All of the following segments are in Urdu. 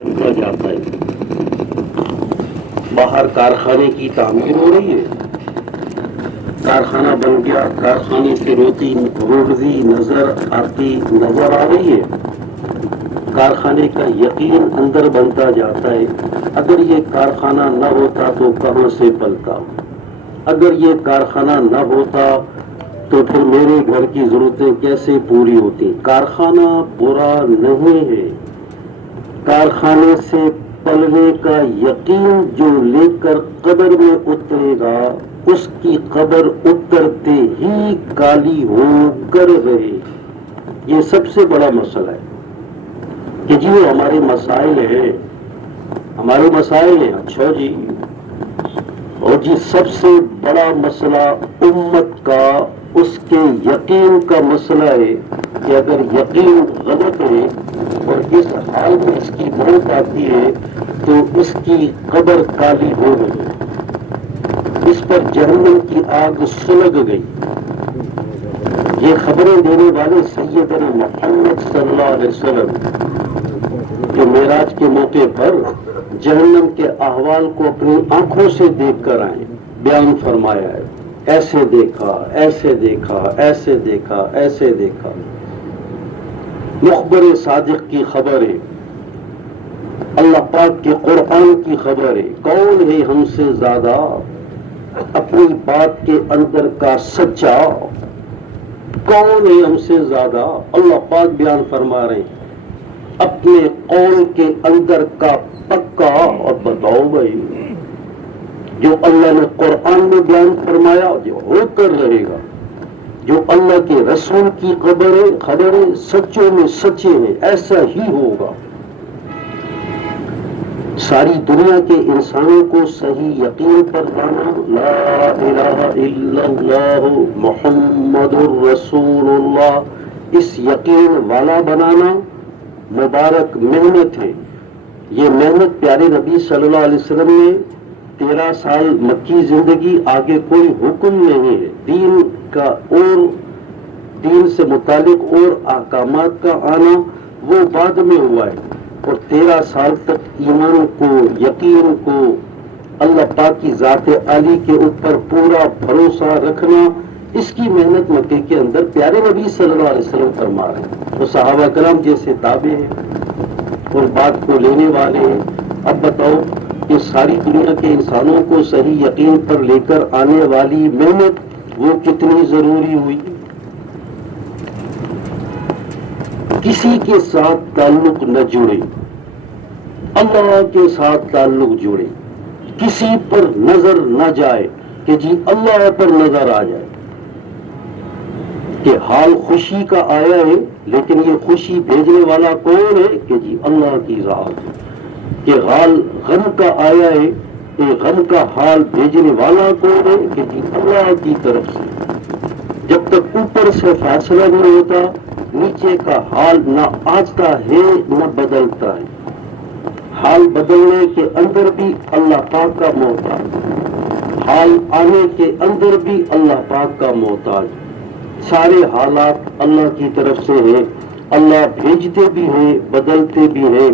بنتا جاتا ہے۔ باہر کارخانے کی تعمیر ہو رہی ہے، کارخانہ بن گیا، کارخانے سے روزی نظر آ رہی ہے، کارخانے کا یقین اندر بنتا جاتا ہے۔ اگر یہ کارخانہ نہ ہوتا تو کہاں سے پلتا، اگر یہ کارخانہ نہ ہوتا تو پھر میرے گھر کی ضرورتیں کیسے پوری ہوتی۔ کارخانہ برا نہیں ہے، کارخانے سے پلنے کا یقین جو لے کر قبر میں اترے گا اس کی قبر اترتے ہی کالی ہو کر رہے۔ یہ سب سے بڑا مسئلہ ہے کہ جی وہ ہمارے مسائل ہیں، ہمارے مسائل ہیں، اچھا جی، اور جی سب سے بڑا مسئلہ امت کا اس کے یقین کا مسئلہ ہے کہ اگر یقین غلط ہے اور اس حال میں اس کی موت آتی ہے تو اس کی قبر کالی ہو گئی، اس پر جہنم کی آگ سلگ گئی۔ یہ خبریں دینے والے سیدنا محمد صلی اللہ علیہ وسلم جو معراج کے موقع پر جہنم کے احوال کو اپنی آنکھوں سے دیکھ کر آئے، بیان فرمایا ہے، ایسے دیکھا، ایسے دیکھا، ایسے دیکھا، ایسے دیکھا۔ مخبر صادق کی خبر ہے، اللہ پاک کے قرآن کی خبر ہے، کون ہے ہم سے زیادہ اپنی بات کے اندر کا سچا، کون ہے ہم سے زیادہ، اللہ پاک بیان فرما رہے ہیں اپنے قول کے اندر کا پکا۔ اور بتاؤ بھائی جو اللہ نے قرآن میں بیان فرمایا جو ہو کر رہے گا، جو اللہ کے رسول کی خبریں سچوں میں سچے ہیں، ایسا ہی ہوگا۔ ساری دنیا کے انسانوں کو صحیح یقین پر لانا، لا الہ الا اللہ محمد الرسول اللہ، اس یقین والا بنانا مبارک محنت ہے۔ یہ محنت پیارے نبی صلی اللہ علیہ وسلم نے 13 سال مکی زندگی، آگے کوئی حکم نہیں ہے، دین کا اور دین سے متعلق اور احکامات کا آنا وہ بعد میں ہوا ہے، اور 13 سال تک ایمان کو، یقین کو، اللہ پاک کی ذات عالی کے اوپر پورا بھروسہ رکھنا، اس کی محنت مکے کے اندر پیارے نبی صلی اللہ علیہ وسلم فرما رہے ہیں، وہ صحابہ کرام جیسے تابع ہیں اور بات کو لینے والے ہیں۔ اب بتاؤ کہ ساری دنیا کے انسانوں کو صحیح یقین پر لے کر آنے والی محنت وہ کتنی ضروری ہوئی۔ کسی کے ساتھ تعلق نہ جڑے، اللہ کے ساتھ تعلق جڑے، کسی پر نظر نہ جائے کہ جی اللہ پر نظر آ جائے کہ حال خوشی کا آیا ہے، لیکن یہ خوشی بھیجنے والا کون ہے کہ جی اللہ کی ذات ہے، کہ حال غم کا آیا ہے، یہ غم کا حال بھیجنے والا کون ہے کہ جی اللہ کی طرف سے۔ جب تک اوپر سے فیصلہ نہیں ہوتا نیچے کا حال نہ آتا ہے نہ بدلتا ہے۔ حال بدلنے کے اندر بھی اللہ پاک کا محتاج، حال آنے کے اندر بھی اللہ پاک کا محتاج۔ سارے حالات اللہ کی طرف سے ہیں، اللہ بھیجتے بھی ہیں، بدلتے بھی ہیں،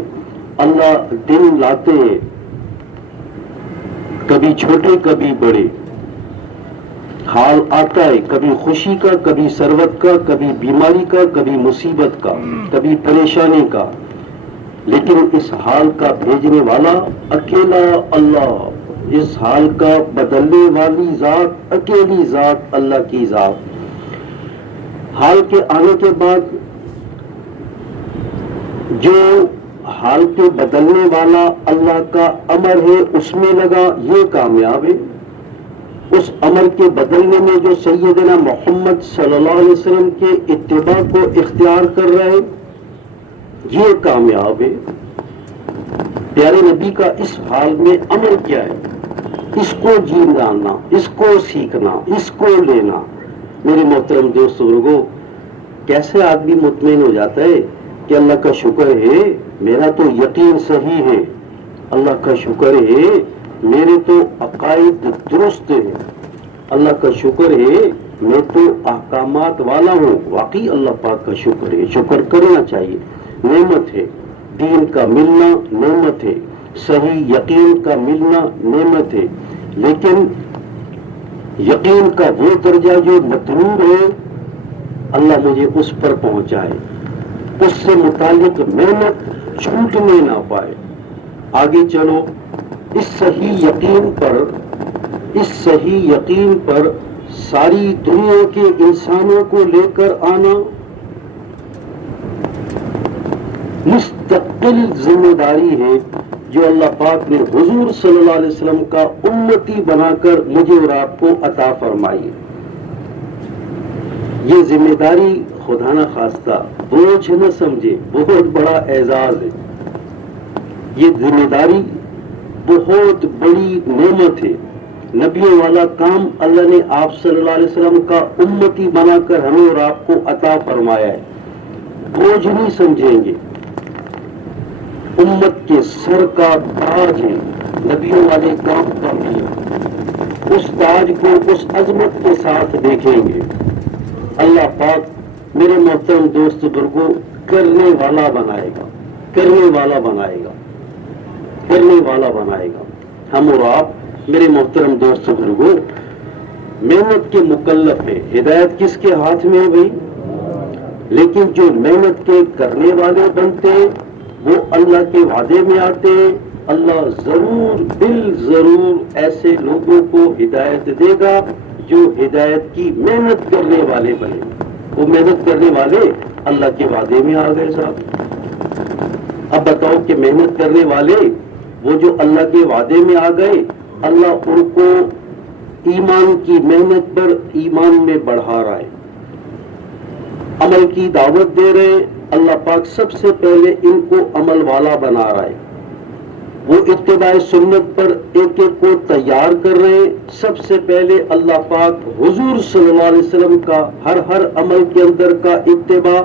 اللہ دن لاتے ہیں، کبھی چھوٹے کبھی بڑے، حال آتا ہے کبھی خوشی کا، کبھی سروت کا، کبھی بیماری کا، کبھی مصیبت کا، کبھی پریشانی کا، لیکن اس حال کا بھیجنے والا اکیلا اللہ، اس حال کا بدلنے والی ذات اکیلی ذات اللہ کی ذات۔ حال کے آنے کے بعد جو حال کے بدلنے والا اللہ کا امر ہے اس میں لگا، یہ کامیاب ہے۔ اس امر کے بدلنے میں جو سیدنا محمد صلی اللہ علیہ وسلم کے اتباع کو اختیار کر رہے، یہ کامیاب ہے۔ پیارے نبی کا اس حال میں عمل کیا ہے، اس کو جی جاننا، اس کو سیکھنا، اس کو لینا۔ میرے محترم دوست بزرگوں، کیسے آدمی مطمئن ہو جاتا ہے کہ اللہ کا شکر ہے میرا تو یقین صحیح ہے، اللہ کا شکر ہے میرے تو عقائد درست ہے، اللہ کا شکر ہے میں تو احکامات والا ہوں۔ واقعی اللہ پاک کا شکر ہے، شکر کرنا چاہیے، نعمت ہے۔ دین کا ملنا نعمت ہے، صحیح یقین کا ملنا نعمت ہے، لیکن یقین کا وہ درجہ جو مطلوب ہے اللہ مجھے اس پر پہنچائے، اس سے متعلق محنت چھوٹنے نہ پائے۔ آگے چلو، اس صحیح یقین پر ساری دنیا کے انسانوں کو لے کر آنا مستقل ذمہ داری ہے جو اللہ پاک نے حضور صلی اللہ علیہ وسلم کا امتی بنا کر مجھے اور آپ کو عطا فرمائی۔ یہ ذمہ داری خدا نہ خواستہ بوجھ نہ سمجھے، بہت بڑا اعزاز ہے۔ یہ ذمہ داری بہت بڑی نعمت ہے۔ نبیوں والا کام اللہ نے آپ صلی اللہ علیہ وسلم کا امتی بنا کر ہمیں اور آپ کو عطا فرمایا ہے، بوجھ نہیں سمجھیں گے۔ امت کے سر کا تاج ہے نبیوں والے کام کا بھی، اس تاج کو اس عظمت کے ساتھ دیکھیں گے۔ اللہ پاک میرے محترم دوست بزرگوں کرنے والا بنائے گا، کرنے والا بنائے گا، کرنے والا بنائے گا۔ ہم اور آپ میرے محترم دوست بزرگوں محنت کے مکلف ہیں، ہدایت کس کے ہاتھ میں ہے بھائی؟ لیکن جو محنت کے کرنے والے بنتے ہیں وہ اللہ کے وعدے میں آتے ہیں، اللہ ضرور ضرور ایسے لوگوں کو ہدایت دے گا جو ہدایت کی محنت کرنے والے بنے۔ وہ محنت کرنے والے اللہ کے وعدے میں آ گئے صاحب۔ اب بتاؤ کہ محنت کرنے والے وہ جو اللہ کے وعدے میں آ گئے، اللہ ان کو ایمان کی محنت پر ایمان میں بڑھا رہا ہے، عمل کی دعوت دے رہے ہیں، اللہ پاک سب سے پہلے ان کو عمل والا بنا رہا ہے، وہ اتباع سنت پر ایک ایک کو تیار کر رہے ہیں۔ سب سے پہلے اللہ پاک حضور صلی اللہ علیہ وسلم کا ہر عمل کے اندر کا اتباع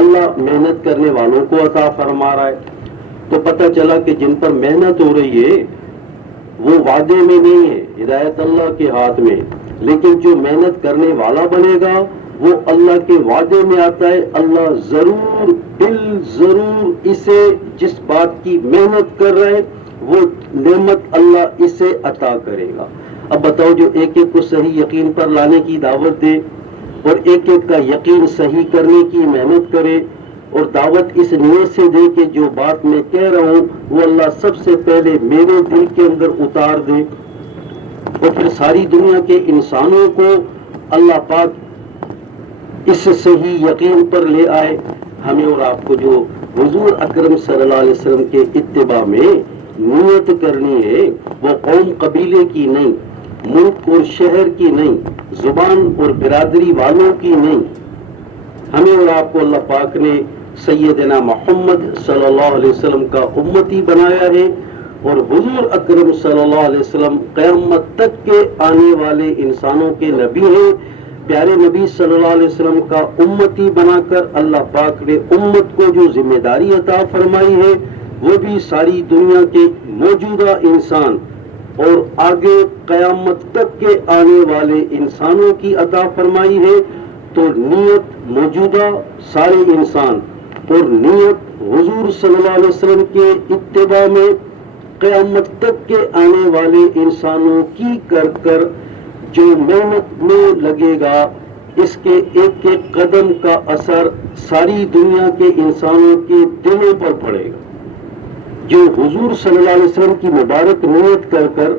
اللہ محنت کرنے والوں کو عطا فرما رہا ہے۔ تو پتہ چلا کہ جن پر محنت ہو رہی ہے وہ وعدے میں نہیں ہے، ہدایت اللہ کے ہاتھ میں، لیکن جو محنت کرنے والا بنے گا وہ اللہ کے وعدے میں آتا ہے، اللہ ضرور ضرور اسے جس بات کی محنت کر رہے وہ نعمت اللہ اسے عطا کرے گا۔ اب بتاؤ جو ایک ایک کو صحیح یقین پر لانے کی دعوت دے اور ایک ایک کا یقین صحیح کرنے کی محنت کرے اور دعوت اس نیت سے دے کہ جو بات میں کہہ رہا ہوں وہ اللہ سب سے پہلے میرے دل کے اندر اتار دے، اور پھر ساری دنیا کے انسانوں کو اللہ پاک اس صحیح یقین پر لے آئے۔ ہمیں اور آپ کو جو حضور اکرم صلی اللہ علیہ وسلم کے اتباع میں نیت کرنی ہے وہ قوم قبیلے کی نہیں، ملک اور شہر کی نہیں، زبان اور برادری والوں کی نہیں، ہمیں اور آپ کو اللہ پاک نے سیدنا محمد صلی اللہ علیہ وسلم کا امتی بنایا ہے، اور حضور اکرم صلی اللہ علیہ وسلم قیامت تک کے آنے والے انسانوں کے نبی ہیں۔ پیارے نبی صلی اللہ علیہ وسلم کا امتی بنا کر اللہ پاک نے امت کو جو ذمہ داری عطا فرمائی ہے وہ بھی ساری دنیا کے موجودہ انسان اور آگے قیامت تک کے آنے والے انسانوں کی عطا فرمائی ہے۔ تو نیت موجودہ سارے انسان اور نیت حضور صلی اللہ علیہ وسلم کے اتباع میں قیامت تک کے آنے والے انسانوں کی کر جو محنت میں لگے گا اس کے ایک ایک قدم کا اثر ساری دنیا کے انسانوں کے دلوں پر پڑے گا۔ جو حضور صلی اللہ علیہ وسلم کی مبارک نیت کر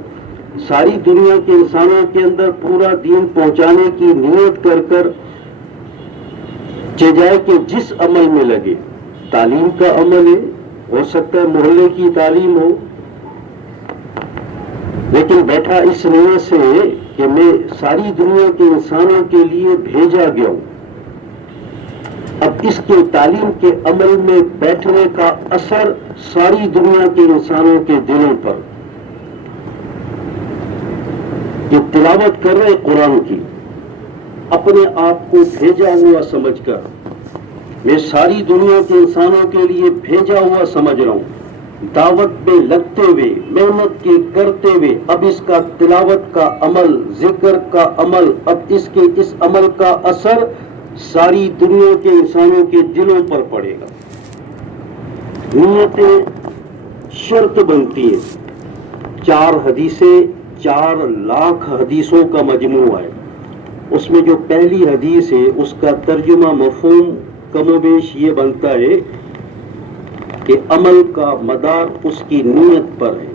ساری دنیا کے انسانوں کے اندر پورا دین پہنچانے کی نیت کر جائے کہ جس عمل میں لگے، تعلیم کا عمل ہے، ہو سکتا ہے محلے کی تعلیم ہو، لیکن بیٹھا اس نیت سے کہ میں ساری دنیا کے انسانوں کے لیے بھیجا گیا ہوں، اب اس کے تعلیم کے عمل میں بیٹھنے کا اثر ساری دنیا کے انسانوں کے دلوں پر، یہ تلاوت کر رہے قرآن کی اپنے آپ کو بھیجا ہوا سمجھ کر، میں ساری دنیا کے انسانوں کے لیے بھیجا ہوا سمجھ رہا ہوں، دعوت پہ لگتے ہوئے محنت کے کرتے ہوئے اب اس کا تلاوت کا عمل، ذکر کا عمل، اب اس عمل کا اثر ساری دنیا کے انسانوں کے دلوں پر پڑے گا۔ نیتیں شرط بنتی ہیں. 4 حدیثیں 4 لاکھ حدیثوں کا مجموعہ ہے. اس میں جو پہلی حدیث ہے اس کا ترجمہ مفہوم کم و بیش یہ بنتا ہے کہ عمل کا مدار اس کی نیت پر ہے.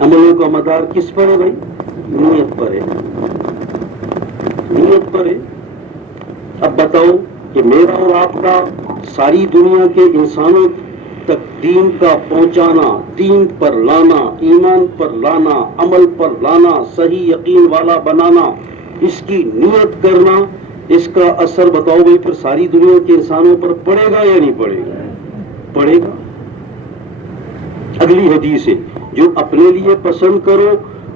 عملوں کا مدار کس پر ہے بھائی؟ نیت پر ہے. نیت پر ہے. اب بتاؤ کہ میرا اور آپ کا ساری دنیا کے انسانوں تک دین کا پہنچانا، دین پر لانا، ایمان پر لانا، عمل پر لانا، صحیح یقین والا بنانا، اس کی نیت کرنا، اس کا اثر بتاؤ بھائی پھر ساری دنیا کے انسانوں پر پڑے گا یا نہیں پڑے گا؟ پڑے گا. اگلی حدیث ہے جو اپنے لیے پسند کرو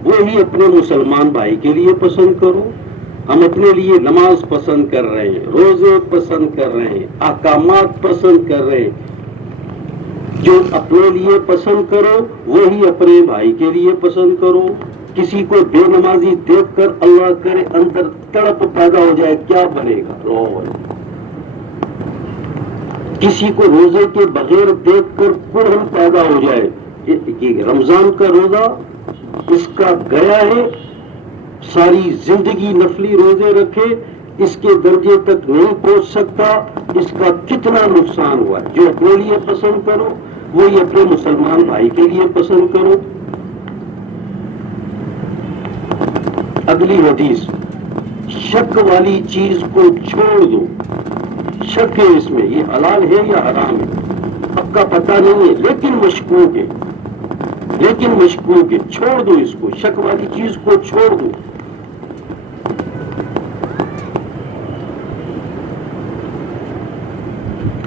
وہی اپنے مسلمان بھائی کے لیے پسند کرو. ہم اپنے لیے نماز پسند کر رہے ہیں، روزے پسند کر رہے ہیں، احکامات پسند کر رہے ہیں. جو اپنے لیے پسند کرو وہی اپنے بھائی کے لیے پسند کرو. کسی کو بے نمازی دیکھ کر اللہ کرے اندر تڑپ پیدا ہو جائے، کیا بنے گا؟ کسی کو روزے کے بغیر دیکھ کر کرہن پیدا ہو جائے کہ رمضان کا روزہ اس کا گیا ہے، ساری زندگی نفلی روزے رکھے، اس کے درجے تک نہیں پہنچ سکتا، اس کا کتنا نقصان ہوا ہے. جو اپنے لیے پسند کرو وہی اپنے مسلمان بھائی کے لیے پسند کرو. اگلی حدیث، شک والی چیز کو چھوڑ دو. شک ہے اس میں، یہ حلال ہے یا حرام ہے، پکا پتہ نہیں ہے لیکن مشکوک ہے، چھوڑ دو اس کو. شک والی چیز کو چھوڑ دو.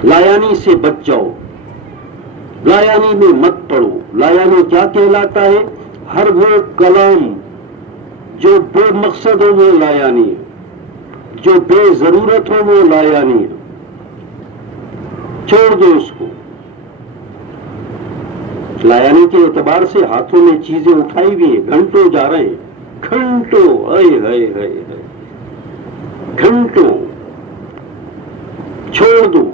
لایانی سے بچ جاؤ، لایانی میں مت پڑو. لایانی کیا کہلاتا ہے؟ ہر وہ کلام جو بے مقصد ہو وہ لایانی ہے، جو بے ضرورت ہو وہ لایانی ہے. چھوڑ دو اس کو. لایانی کے اعتبار سے ہاتھوں میں چیزیں اٹھائی بھی ہیں، گھنٹوں جا رہے ہیں، گھنٹوں. چھوڑ دو.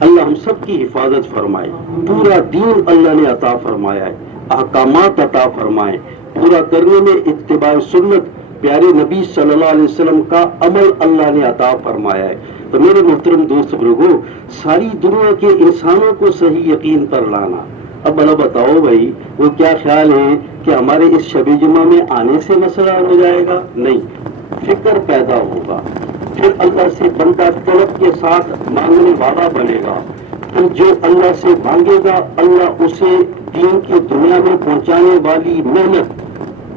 اللہ ہم سب کی حفاظت فرمائے. پورا دین اللہ نے عطا فرمایا ہے، احکامات عطا فرمائے. پورا کرنے میں اتباع سنت پیارے نبی صلی اللہ علیہ وسلم کا عمل اللہ نے عطا فرمایا ہے. تو میرے محترم دوست بزرگوں، ساری دنیا کے انسانوں کو صحیح یقین پر لانا. اب بھلا بتاؤ بھائی وہ کیا خیال ہے کہ ہمارے اس شب جمعہ میں آنے سے مسئلہ ہو جائے گا؟ نہیں، فکر پیدا ہوگا. پھر اللہ سے بندہ طلب کے ساتھ مانگنے والا بنے گا. تو جو اللہ سے مانگے گا اللہ اسے دین کی دنیا میں پہنچانے والی محنت،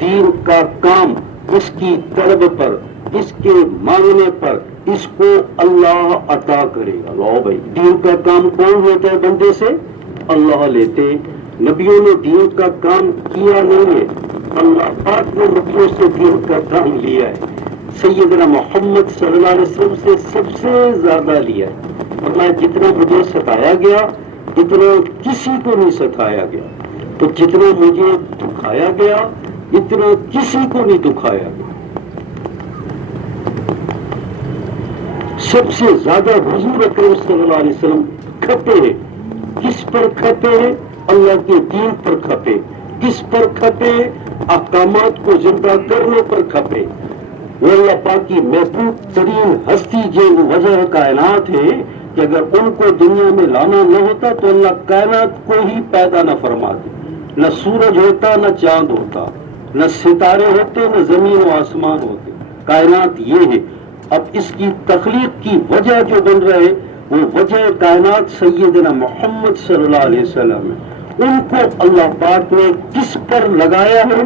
دین کا کام، اس کی طلب پر، اس کے مانگنے پر اس کو اللہ عطا کرے گا. لو بھائی، دین کا کام کون لیتا ہے بندے سے؟ اللہ لیتے. نبیوں نے دین کا کام کیا نہیں ہے، اللہ پاک نے نبیوں سے دین کا کام لیا ہے. سیدنا محمد صلی اللہ علیہ وسلم سے سب سے زیادہ لیا ہے. فرمایا جتنا مجھے ستایا گیا اتنا کسی کو نہیں ستایا گیا، تو جتنا مجھے دکھایا گیا اتنا کسی کو نہیں دکھایا گیا. سب سے زیادہ حضور اکرم صلی اللہ علیہ وسلم کھپے ہیں. کس پر کھپے ہیں؟ اللہ کے دین پر کھپے. کس پر کھپے؟ احکامات کو زندہ کرنے پر کھپے. وہ اللہ پاک کی محبوب ترین ہستی جو وجہ کائنات ہے کہ اگر ان کو دنیا میں لانا نہ ہوتا تو اللہ کائنات کو ہی پیدا نہ فرماتے. نہ سورج ہوتا، نہ چاند ہوتا، نہ ستارے ہوتے، نہ زمین و آسمان ہوتے. کائنات یہ ہے. اب اس کی تخلیق کی وجہ جو بن رہے وہ وجہ کائنات سیدنا محمد صلی اللہ علیہ وسلم ہے. ان کو اللہ پاک نے کس پر لگایا ہے؟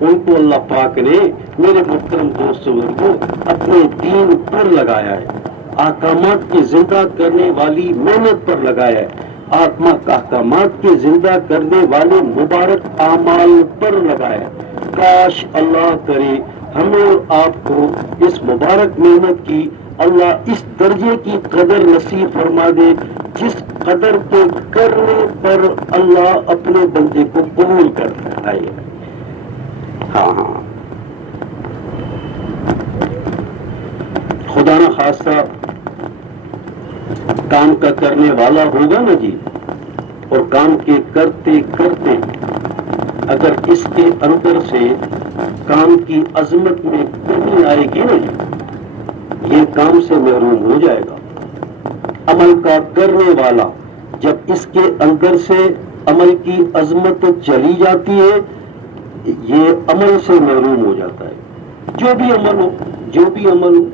ان کو اللہ پاک نے میرے محترم دوستوں کو اپنے دین پر لگایا ہے، احکامات کی زندہ کرنے والی محنت پر لگایا ہے، احکامات کے زندہ کرنے والے مبارک اعمال پر لگایا ہے. کاش اللہ کرے ہمیں اور آپ کو اس مبارک محنت کی اللہ اس درجے کی قدر نصیب فرما دے جس قدر کے کرنے پر اللہ اپنے بندے کو قبول کرتا ہے. ہاں خدا نہ خاصہ کام کا کرنے والا ہوگا نا جی، اور کام کے کرتے کرتے اگر اس کے اندر سے کام کی عظمت میں کمی آئے گی نا جی، یہ کام سے محروم ہو جائے گا۔ عمل کا کرنے والا جب اس کے اندر سے عمل کی عظمت چلی جاتی ہے، یہ عمل سے محروم ہو جاتا ہے۔ جو بھی عمل ہو، جو بھی عمل ہو،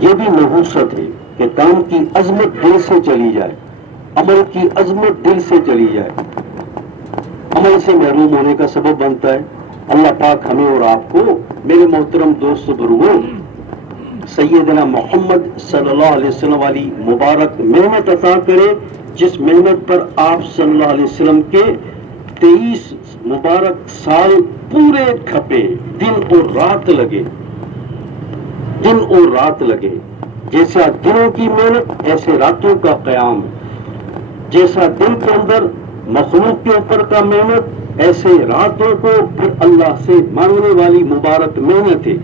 یہ بھی نحوست ہے کہ کام کی عظمت دل سے چلی جائے، عمل کی عظمت دل سے چلی جائے، عمل سے محروم ہونے کا سبب بنتا ہے۔ اللہ پاک ہمیں اور آپ کو، میرے محترم دوست بزرگوں، سیدنا محمد صلی اللہ علیہ وسلم والی مبارک محنت عطا کرے، جس محنت پر آپ صلی اللہ علیہ وسلم کے 23 مبارک سال پورے کھپے، دن اور رات لگے، دن اور رات لگے۔ جیسا دنوں کی محنت ایسے راتوں کا قیام، جیسا دن کے اندر مخلوق کے اوپر کا محنت ایسے راتوں کو پھر اللہ سے مانگنے والی مبارک محنت ہے۔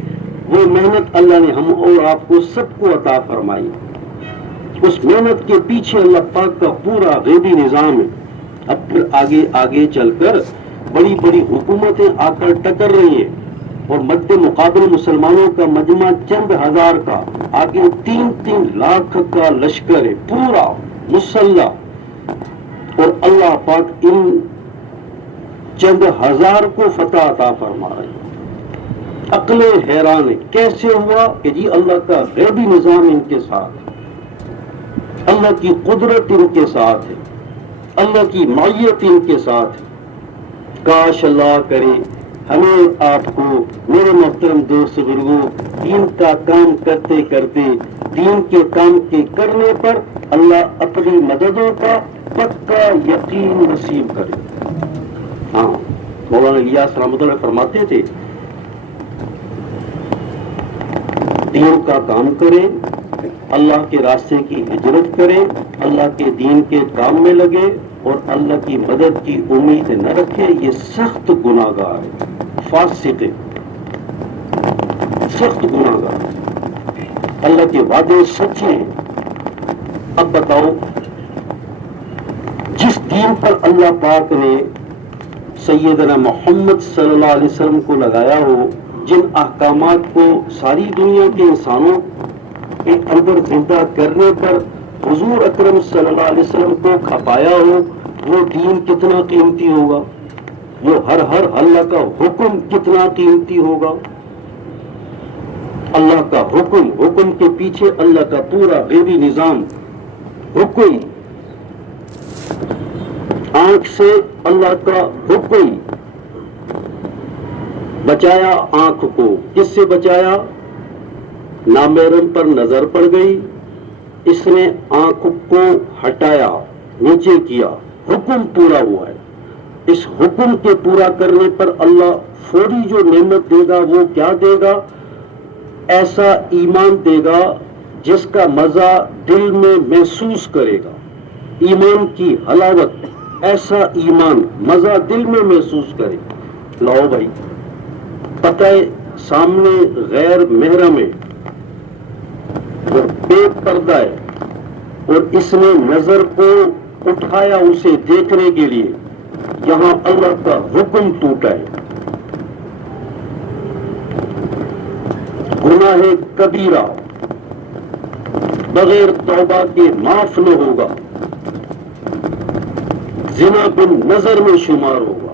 وہ محنت اللہ نے ہم اور آپ کو سب کو عطا فرمائی۔ اس محنت کے پیچھے اللہ پاک کا پورا غیبی نظام ہے۔ اب پھر آگے آگے چل کر بڑی بڑی حکومتیں آ کر ٹکر رہی ہیں، اور مد مقابل مسلمانوں کا مجمع چند ہزار کا، آگے 3-3 لاکھ کا لشکر ہے پورا مسلح، اور اللہ پاک ان چند ہزار کو فتح عطا فرما رہے ہیں۔ عقلیں حیران ہے کیسے ہوا کہ جی اللہ کا غیبی نظام ان کے ساتھ ہے، اللہ کی قدرت ان کے ساتھ ہے، اللہ کی معیت ان کے ساتھ ہے۔ کاش اللہ کرے ہمیں آپ کو، میرے محترم دوست بزرگوں، دین کا کام کرتے کرتے، دین کے کام کے کرنے پر اللہ اپنی مددوں کا پکا یقین نصیب کرے۔ ہاں، مولانا الیاس رحمۃ اللہ فرماتے تھے، دین کا کام کرے، اللہ کے راستے کی ہجرت کرے، اللہ کے دین کے کام میں لگے اور اللہ کی مدد کی امید نہ رکھے، یہ سخت گناہگار ہے، فاسق ہے، سخت گناہگار۔ اللہ کے وعدے سچے ہیں۔ اب بتاؤ، جس دین پر اللہ پاک نے سیدنا محمد صلی اللہ علیہ وسلم کو لگایا ہو، جن احکامات کو ساری دنیا کے انسانوں کے اندر زندہ کرنے پر حضور اکرم صلی اللہ علیہ وسلم کو کھپایا ہو، وہ دین کتنا قیمتی ہوگا، وہ ہر اللہ کا حکم کتنا قیمتی ہوگا۔ اللہ کا حکم، حکم کے پیچھے اللہ کا پورا غیبی نظام، حکم، آنکھ سے اللہ کا حکم، بچایا آنکھ کو، کس سے بچایا؟ نامحرم پر نظر پڑ گئی، اس نے آنکھ کو ہٹایا، نیچے کیا، حکم پورا ہوا ہے۔ اس حکم کے پورا کرنے پر اللہ فوری جو نعمت دے گا وہ کیا دے گا؟ ایسا ایمان دے گا جس کا مزہ دل میں محسوس کرے گا، ایمان کی حلاوت، ایسا ایمان مزہ دل میں محسوس کرے۔ لاؤ بھائی، پتہ ہے سامنے غیر محرم ہے اور بے پردہ ہے، اور اس نے نظر کو اٹھایا اسے دیکھنے کے لیے، یہاں اللہ کا حکم ٹوٹا ہے، گناہ کبیرہ بغیر توبہ کے معاف نہ ہوگا، زنا بن نظر میں شمار ہوگا۔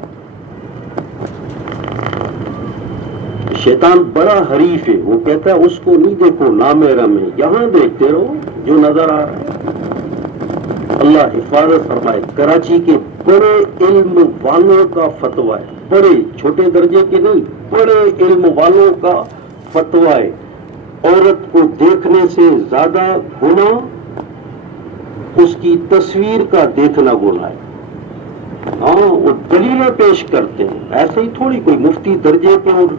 شیطان بڑا حریف ہے، وہ کہتا ہے اس کو نہیں دیکھو، نامحرم ہے، یہاں دیکھتے رہو جو نظر آ رہا ہے۔ اللہ حفاظت فرمائے۔ کراچی کے بڑے علم والوں کا فتویٰ ہے، بڑے چھوٹے درجے کے نہیں، بڑے علم والوں کا فتویٰ ہے، عورت کو دیکھنے سے زیادہ گناہ اس کی تصویر کا دیکھنا گناہ ہے۔ ہاں، وہ دلیلیں پیش کرتے ہیں، ایسے ہی تھوڑی کوئی مفتی درجے پہ اور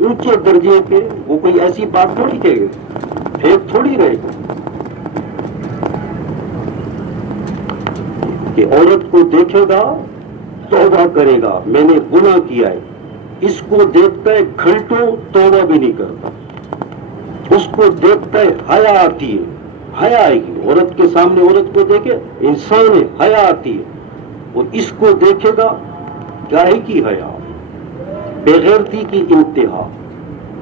اونچے درجے پہ وہ کوئی ایسی بات تھوڑی کہے گا، پھیک تھوڑی رہے گا کہ عورت کو دیکھے گا توبہ کرے گا، میں نے گناہ کیا ہے، اس کو دیکھتا ہے گھنٹوں توبہ بھی نہیں کرتا، اس کو دیکھتا ہے حیا آتی ہے، حیا آئے گی. عورت کے سامنے عورت کو دیکھے انسان ہے, حیا آتی ہے. وہ اس کو دیکھے گا کیا کی حیا, بےغیرتی کی انتہا.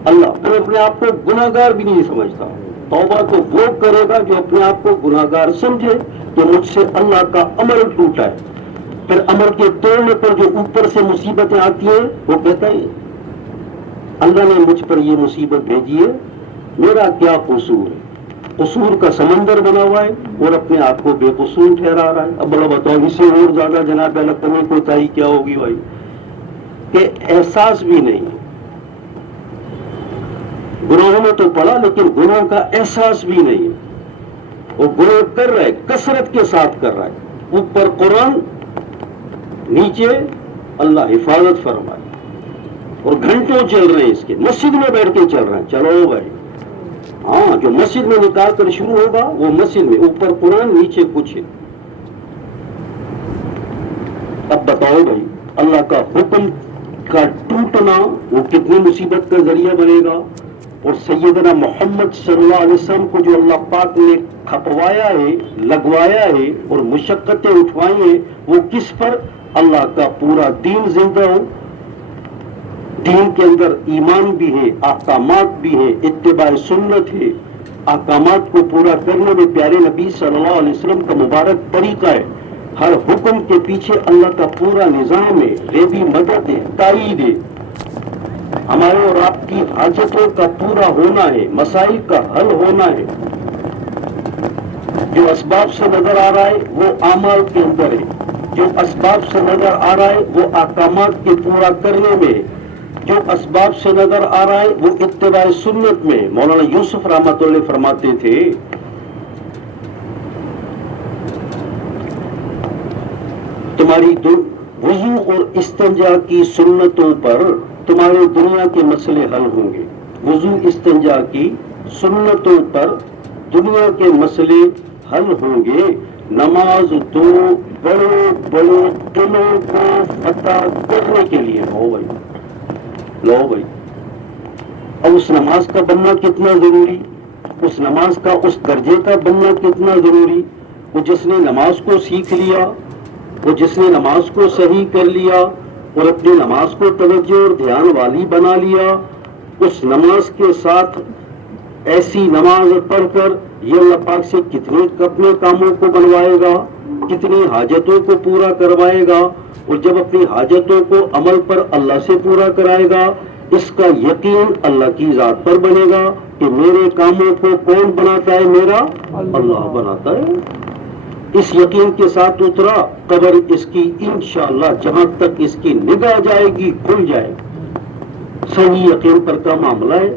اللہ پھر اپنے آپ کو گناہگار بھی نہیں سمجھتا. توبہ تو وہ کرے گا جو اپنے آپ کو گناہگار سمجھے کہ مجھ سے اللہ کا امر ٹوٹا ہے. پھر امر کے توڑنے پر جو اوپر سے مصیبتیں آتی ہیں وہ کہتا ہے اللہ نے مجھ پر یہ مصیبت بھیجی ہے, میرا کیا قصور ہے. قصور کا سمندر بنا ہوا ہے اور اپنے آپ کو بے قصور ٹھہرا رہا ہے. اب بڑا بتاؤ اس سے اور زیادہ جناب اللہ کرنے کو تاہی کیا ہوگی بھائی, کہ احساس بھی نہیں ہے. گناہوں میں تو پڑا لیکن گناہ کا احساس بھی نہیں ہے. وہ گناہ کر رہا ہے, کثرت کے ساتھ کر رہا ہے. اوپر قرآن, نیچے اللہ حفاظت فرمائے, اور گھنٹوں چل رہے ہیں اس کے. مسجد میں بیٹھ کے چل رہے ہیں. چلو بھائی, ہاں جو مسجد میں نکال کر شروع ہوگا وہ مسجد میں, اوپر قرآن نیچے کچھ ہے. اب بتاؤ بھائی, اللہ کا حکم کا ٹوٹنا وہ کتنی مصیبت کا ذریعہ بنے گا. اور سیدنا محمد صلی اللہ علیہ وسلم کو جو اللہ پاک نے کھپوایا ہے, لگوایا ہے اور مشقتیں اٹھوائی ہیں, وہ کس پر؟ اللہ کا پورا دین زندہ ہو. دین کے اندر ایمان بھی ہے, احکامات بھی ہے, اتباع سنت ہے. احکامات کو پورا کرنے میں پیارے نبی صلی اللہ علیہ وسلم کا مبارک طریقہ ہے. ہر حکم کے پیچھے اللہ کا پورا نظام ہے, غیبی مدد ہے, تائید ہے. ہمارے اور آپ کی حاجتوں کا پورا ہونا ہے, مسائل کا حل ہونا ہے. جو اسباب سے نظر آ رہا ہے وہ اعمال کے اندر ہے, جو اسباب سے نظر آ رہا ہے وہ احکامات کے پورا کرنے میں, جو اسباب سے نظر آ رہا ہے وہ اتباع سنت میں. مولانا یوسف رحمۃ اللہ فرماتے تھے تمہاری وضو اور استنجا کی سنتوں پر تمہارے دنیا کے مسئلے حل ہوں گے. وضو استنجا کی سنتوں پر دنیا کے مسئلے حل ہوں گے. نماز تو بڑے بڑے قلعوں کو فتح کرنے کے لیے لو بھائی. اب اس نماز کا بننا کتنا ضروری, اس نماز کا اس درجے کا بننا کتنا ضروری. وہ جس نے نماز کو سیکھ لیا, وہ جس نے نماز کو صحیح کر لیا اور اپنی نماز کو توجہ اور دھیان والی بنا لیا, اس نماز کے ساتھ ایسی نماز پڑھ کر یہ اللہ پاک سے کتنے اپنے کاموں کو بنوائے گا, کتنی حاجتوں کو پورا کروائے گا. اور جب اپنی حاجتوں کو عمل پر اللہ سے پورا کرائے گا, اس کا یقین اللہ کی ذات پر بنے گا کہ میرے کاموں کو کون بناتا ہے, میرا اللہ بناتا ہے. اس یقین کے ساتھ اترا, قبر اس کی انشاءاللہ جہاں تک اس کی نگاہ جائے گی کھل جائے. صحیح یقین پر کا معاملہ ہے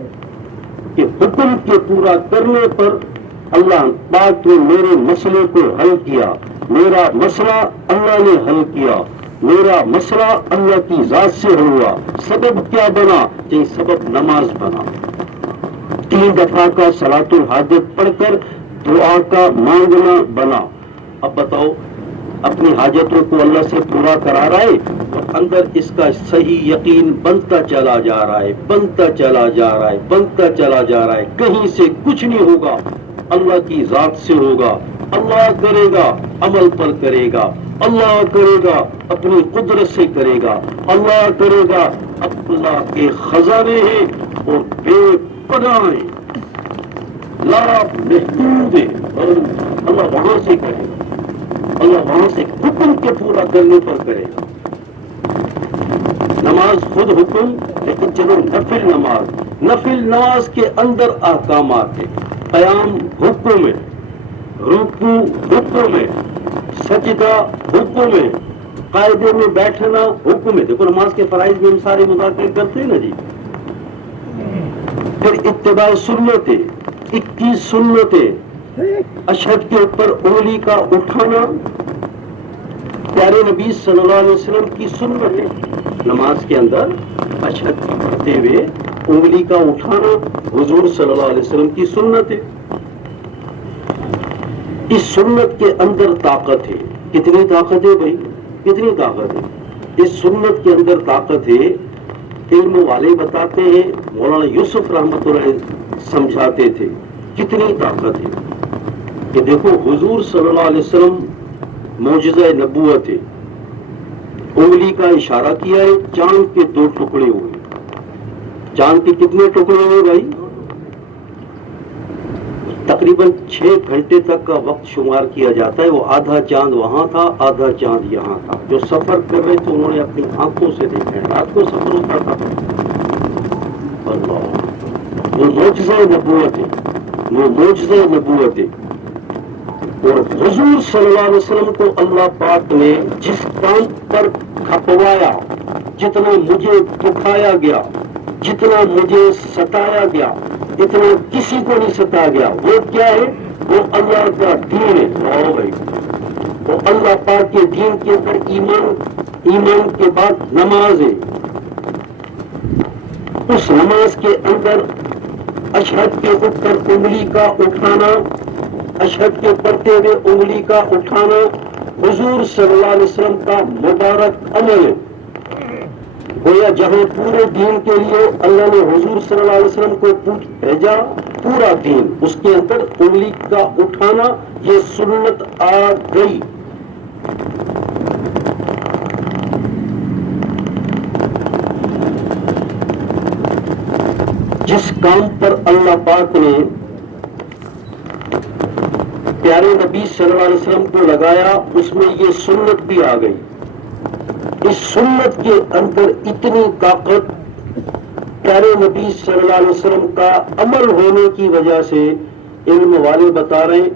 کہ حکم کے پورا کرنے پر اللہ پاک نے میرے مسئلے کو حل کیا, میرا مسئلہ اللہ نے حل کیا, میرا مسئلہ اللہ کی ذات سے ہوا. سبب کیا بنا؟ کہ سبب نماز بنا. 3 دفعہ کا صلاۃ الحاجت پڑھ کر دعا کا مانگنا بنا. اب بتاؤ, اپنی حاجتوں کو اللہ سے پورا کرا رہا ہے اور اندر اس کا صحیح یقین بنتا چلا جا رہا ہے, بنتا چلا جا رہا ہے, بنتا چلا جا رہا ہے. کہیں سے کچھ نہیں ہوگا, اللہ کی ذات سے ہوگا. اللہ کرے گا, عمل پر کرے گا. اللہ کرے گا, اپنی قدرت سے کرے گا. اللہ کرے گا, اللہ کے خزانے ہیں اور بے پناہ ہیں, لا محدود ہے. اللہ وہاں سے کرے گا, اللہ وہاں سے حکم کے پورا کرنے پر کرے گا. نماز خود حکم, لیکن چلو نفل نماز, نفل نماز کے اندر احکامات ہیں. قیام حکم ہے, رکوع حکم ہے, سجدہ حکم ہے, قاعدے میں بیٹھنا حکم ہے. دیکھو نماز کے فرائض میں ہم سارے مذاکرے کرتے ہیں نا جی. پھر اتباع سنتیں, 21 سنتیں. اشہد کے اوپر انگلی کا اٹھانا پیارے نبی صلی اللہ علیہ وسلم کی سنت ہے. نماز کے اندر اشہد پڑھتے ہوئے انگلی کا اٹھانا حضور صلی اللہ علیہ وسلم کی سنت ہے. اس سنت کے اندر طاقت ہے. کتنی طاقت ہے بھائی, کتنی طاقت ہے اس سنت کے اندر طاقت ہے. علم والے بتاتے ہیں, مولانا یوسف رحمۃ اللہ سمجھاتے تھے کتنی طاقت ہے. کہ دیکھو حضور صلی اللہ علیہ وسلم معجزہ نبوت ہے، انگلی کا اشارہ کیا ہے، چاند کے 2 ٹکڑے ہوئے. چاند کے کتنے ٹکڑے ہوئے بھائی؟ تقریباً 6 گھنٹے تک کا وقت شمار کیا جاتا ہے. وہ آدھا چاند وہاں تھا، آدھا چاند یہاں تھا. جو سفر کر رہے تھے انہوں نے اپنی آنکھوں سے دیکھا ہے. رات کو سفر ہوتا تھا. اللہ، وہ معجزہ نبوت ہے، وہ معجزہ نبوت ہے. اور حضور صلی اللہ علیہ وسلم کو اللہ پاک نے جس کام پر کھپوایا، جتنا مجھے دکھایا گیا، جتنا مجھے ستایا گیا، اتنا کسی کو نہیں ستایا گیا. وہ کیا ہے؟ وہ اللہ کا دین ہے. او بھائی، وہ اللہ پاک کے دین کے اوپر ایمان، ایمان کے بعد نماز ہے. اس نماز کے اندر اشہد کے اوپر انگلی کا اٹھانا، اشہد کے پڑھتے ہوئے انگلی کا اٹھانا حضور صلی اللہ علیہ وسلم کا مبارک عمل ہے. گویا جہاں پورے دین کے لیے اللہ نے حضور صلی اللہ علیہ وسلم کو بھیجا، پورا دین، اس کے اندر انگلی کا اٹھانا یہ سنت آ گئی. جس کام پر اللہ پاک نے پیارے نبی صلی اللہ علیہ وسلم کو لگایا، اس میں یہ سنت بھی آ گئی. اس سنت کے اندر اتنی طاقت پیارے نبی صلی اللہ علیہ وسلم کا عمل ہونے کی وجہ سے علم والے بتا رہے ہیں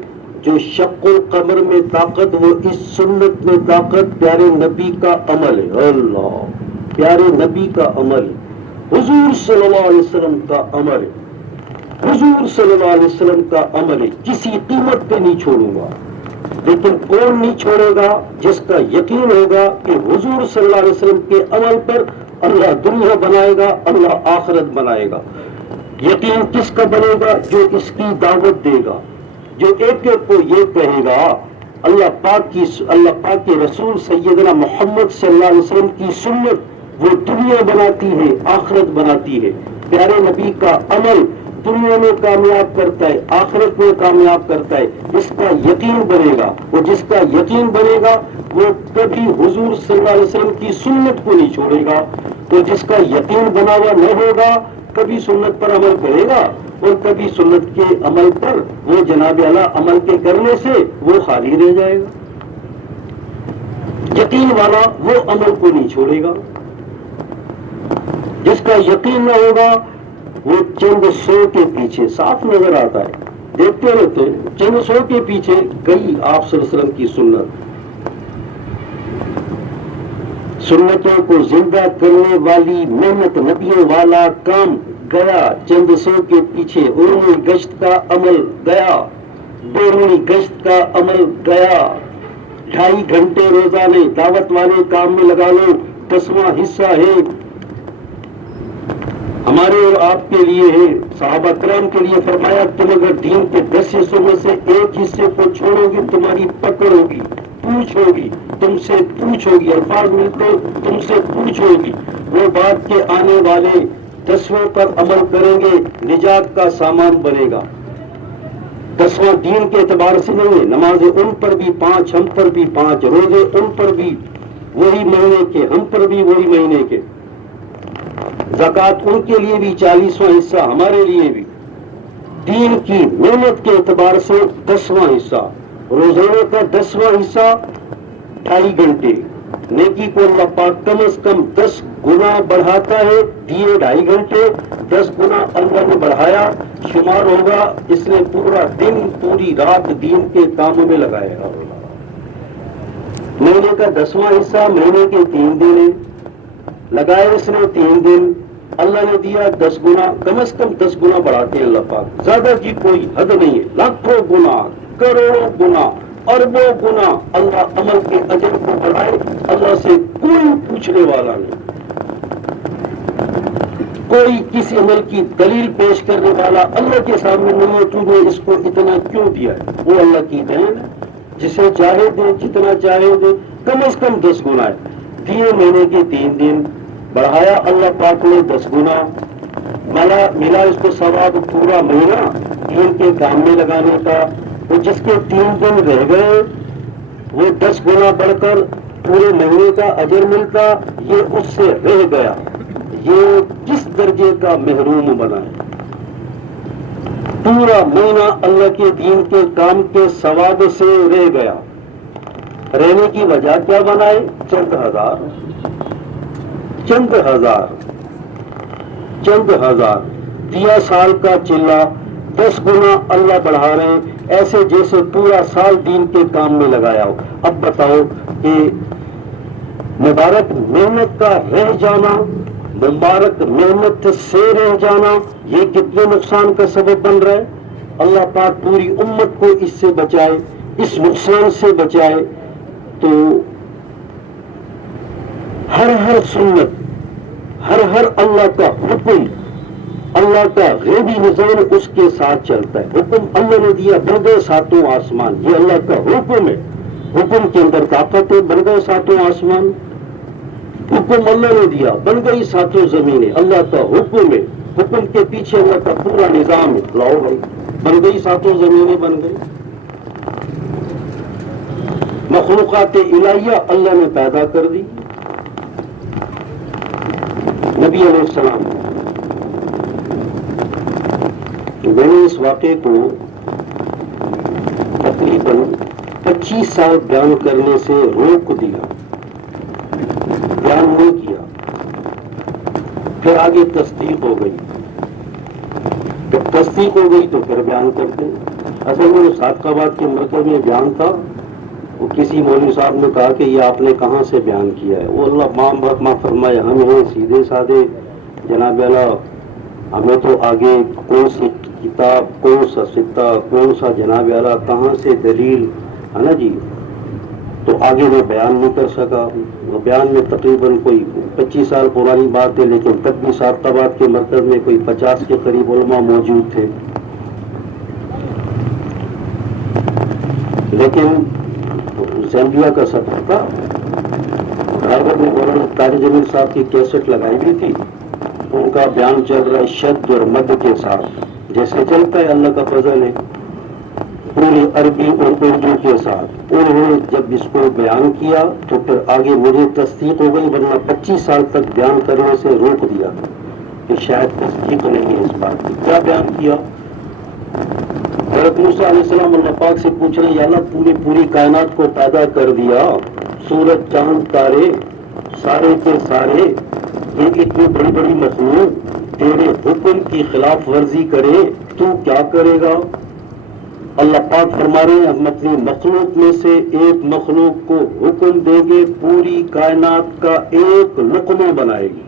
جو شق القمر میں طاقت، وہ اس سنت میں طاقت پیارے نبی کا عمل ہے. اللہ، پیارے نبی کا عمل ہے، حضور صلی اللہ علیہ وسلم کا عمل ہے، حضور صلی اللہ علیہ وسلم کا عمل ہے. کسی قیمت پہ نہیں چھوڑوں گا. لیکن کون نہیں چھوڑے گا؟ جس کا یقین ہوگا کہ حضور صلی اللہ علیہ وسلم کے عمل پر اللہ دنیا بنائے گا، اللہ آخرت بنائے گا. یقین کس کا بنے گا؟ جو اس کی دعوت دے گا، جو ایک ایک کو یہ کہے گا اللہ پاک کے رسول سیدنا محمد صلی اللہ علیہ وسلم کی سنت وہ دنیا بناتی ہے، آخرت بناتی ہے. پیارے نبی کا عمل دنیا میں کامیاب کرتا ہے، آخرت میں کامیاب کرتا ہے. جس کا یقین بنے گا، وہ جس کا یقین بنے گا وہ کبھی حضور صلی اللہ علیہ وسلم کی سنت کو نہیں چھوڑے گا. تو جس کا یقین بنا ہوا نہ ہوگا کبھی سنت پر عمل کرے گا، اور کبھی سنت کے عمل پر وہ جناب اعلیٰ عمل کے کرنے سے وہ خالی رہ جائے گا. یقین والا وہ عمل کو نہیں چھوڑے گا. جس کا یقین نہ ہوگا وہ چند سو کے پیچھے، صاف نظر آتا ہے، دیکھتے رہتے ہیں، چند سو کے پیچھے گئی آپ صلی اللہ علیہ وسلم کی سنت. سنتوں کو زندہ کرنے والی محنت، نبیوں والا کام گیا چند سو کے پیچھے. عمومی گشت کا عمل گیا، بیرونی گشت کا عمل گیا. 2.5 گھنٹے روزانے دعوت والے کام میں لگا لو، 10واں حصہ ہے ہمارے اور آپ کے لیے ہے. صحابہ کرام کے لیے فرمایا تم اگر دین کے 10 حصوں میں سے ایک حصے کو چھوڑو گے تمہاری پکڑ ہوگی، پوچھ ہوگی، تم سے پوچھ ہوگی. الفاظ ملتے تم سے پوچھ ہوگی. وہ بات کے آنے والے 10ویں پر عمل کریں گے، نجات کا سامان بنے گا. 10واں دین کے اعتبار سے نہیں ہے، نمازیں ان پر بھی 5، ہم پر بھی 5، روزے ان پر بھی وہی مہینے کے، ہم پر بھی وہی مہینے کے، زکوٰۃ ان کے لیے بھی 40واں حصہ، ہمارے لیے بھی. دین کی محنت کے اعتبار سے 10واں حصہ، روزانہ کا 10واں حصہ 2.5 گھنٹے. نیکی کو اللہ پاک کم از کم 10 گنا بڑھاتا ہے. دیے 2.5 گھنٹے، 10 گنا اللہ نے بڑھایا. شمار ہوگا اس نے پورا دن، پوری رات دین کے کاموں میں لگائے گا. مہینے کا 10واں حصہ، مہینے کے 3 دن ہیں، لگائے اس نے 3 دن. اللہ نے دیا 10 گنا، کم از کم 10 گنا بڑھاتے ہیں اللہ پاک. زیادہ کی کوئی حد نہیں ہے. لاکھوں گنا، کروڑوں گنا، اربوں گنا اللہ عمل کے اجر کو بڑھائے. اللہ سے کوئی پوچھنے والا نہیں، کوئی کسی عمل کی دلیل پیش کرنے والا اللہ کے سامنے نہیں ہے. تو نے اس کو اتنا کیوں دیا ہے؟ وہ اللہ کی دین ہے، جسے چاہے دے، جتنا چاہے دے. کم از کم 10 گنا ہے. دیے مہینے کے 3 دن، بڑھایا اللہ پاک نے 10 گنا. ملا اس کو ثواب پورا مہینہ دین کے کام میں لگانے کا. وہ جس کے 3 دن رہ گئے وہ 10 گنا بڑھ کر پورے مہینے کا اجر ملتا، یہ اس سے رہ گیا، یہ کس درجے کا محروم بنا ہے؟ پورا مہینہ اللہ کے دین کے کام کے ثواب سے رہ گیا، رہنے کی وجہ کیا بنائے؟ چند ہزار دیا سال کا چلا 10 گنا اللہ بڑھا رہے ہیں، ایسے جیسے پورا سال دین کے کام میں لگایا ہو۔ اب بتاؤ کہ مبارک محنت کا رہ جانا، مبارک محنت سے رہ جانا، یہ کتنے نقصان کا سبب بن رہا ہے؟ اللہ پاک پوری امت کو اس سے بچائے، اس نقصان سے بچائے۔ تو ہر سنت، ہر اللہ کا حکم، اللہ کا غیبی نظام اس کے ساتھ چلتا ہے۔ حکم اللہ نے دیا، بن گئے 7 آسمان، یہ اللہ کا حکم ہے، حکم کے اندر طاقت ہے، بن گئے 7 آسمان۔ حکم اللہ نے دیا، بن گئی 7 زمینیں، اللہ کا حکم ہے، حکم کے پیچھے اللہ کا پورا نظام ہے، لاؤ بھائی، بن گئی 7 زمینیں، بن گئی۔ مخلوقات الہیہ اللہ نے پیدا کر دی، نبی علیہ السلام۔ میں نے اس واقعے کو تقریباً 25 سال بیان کرنے سے روک دیا، بیان نہیں کیا، پھر آگے تصدیق ہو گئی، جب تصدیق ہو گئی تو پھر بیان کرتے۔ اصل میں صادقآباد کے مرکز میں بیان تھا، وہ کسی مولوی صاحب نے کہا کہ یہ آپ نے کہاں سے بیان کیا ہے؟ وہ اللہ ماں باپ ماں فرمائے، ہم ہیں سیدھے سادے جناب اعلیٰ، ہمیں تو آگے کون سی کتاب، کون سا سکہ، کون سا جناب اعلیٰ، کہاں سے دلیل ہے نا جی، تو آگے میں بیان نہیں کر سکا۔ وہ بیان میں تقریباً کوئی 25 سال پرانی بات ہے، لیکن تب بھی صادقآباد کے مرکز میں کوئی 50 کے قریب علماء موجود تھے، لیکن زیمبیا کا سفر تھا، ڈرائیور نے مولانا طارق جمیل صاحب کی کیسٹ لگائی ہوئی تھی، ان کا بیان چل رہا ہے شد اور مد کے ساتھ، جیسے چلتا ہے، اللہ کا فضل ہے، پوری عربی اور اردو کے ساتھ۔ انہوں نے جب اس کو بیان کیا تو پھر آگے مجھے تصدیق ہو گئی، ورنہ 25 سال تک بیان کرنے سے روک دیا کہ شاید تصدیق نہیں ہے اس بات کی۔ کیا بیان کیا؟ حضرت موسیٰ علیہ السلام اللہ پاک سے پوچھ رہے ہیں، یا اللہ پوری کائنات کو پیدا کر دیا، سورج چاند تارے سارے کے سارے، یہ اتنی بڑی بڑی مخلوق تیرے حکم کی خلاف ورزی کرے تو کیا کرے گا؟ اللہ پاک فرما رہے ہیں، ہم اپنی مخلوق میں سے ایک مخلوق کو حکم دیں گے، پوری کائنات کا ایک لقمہ بنائے گی،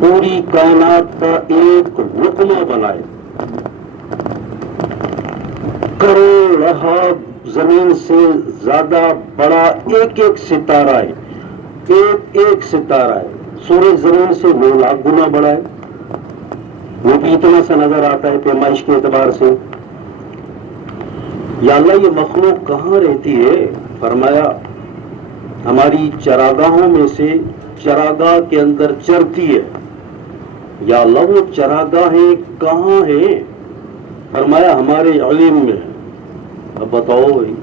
پوری کائنات کا ایک لقمہ بنائے، کروڑہ زمین سے زیادہ بڑا ایک ستارہ ہے، ایک ستارہ ہے، سورج زمین سے 9 لاکھ گنا بڑا ہے، وہ بھی اتنا سا نظر آتا ہے پیمائش کے اعتبار سے۔ یا اللہ یہ مخلوق کہاں رہتی ہے؟ فرمایا ہماری چراگاہوں میں سے چراگاہ کے اندر چرتی ہے۔ یا اللہ وہ چراگاہیں کہاں ہیں؟ فرمایا ہمارے علم میں۔ اب بتاؤ بھائی،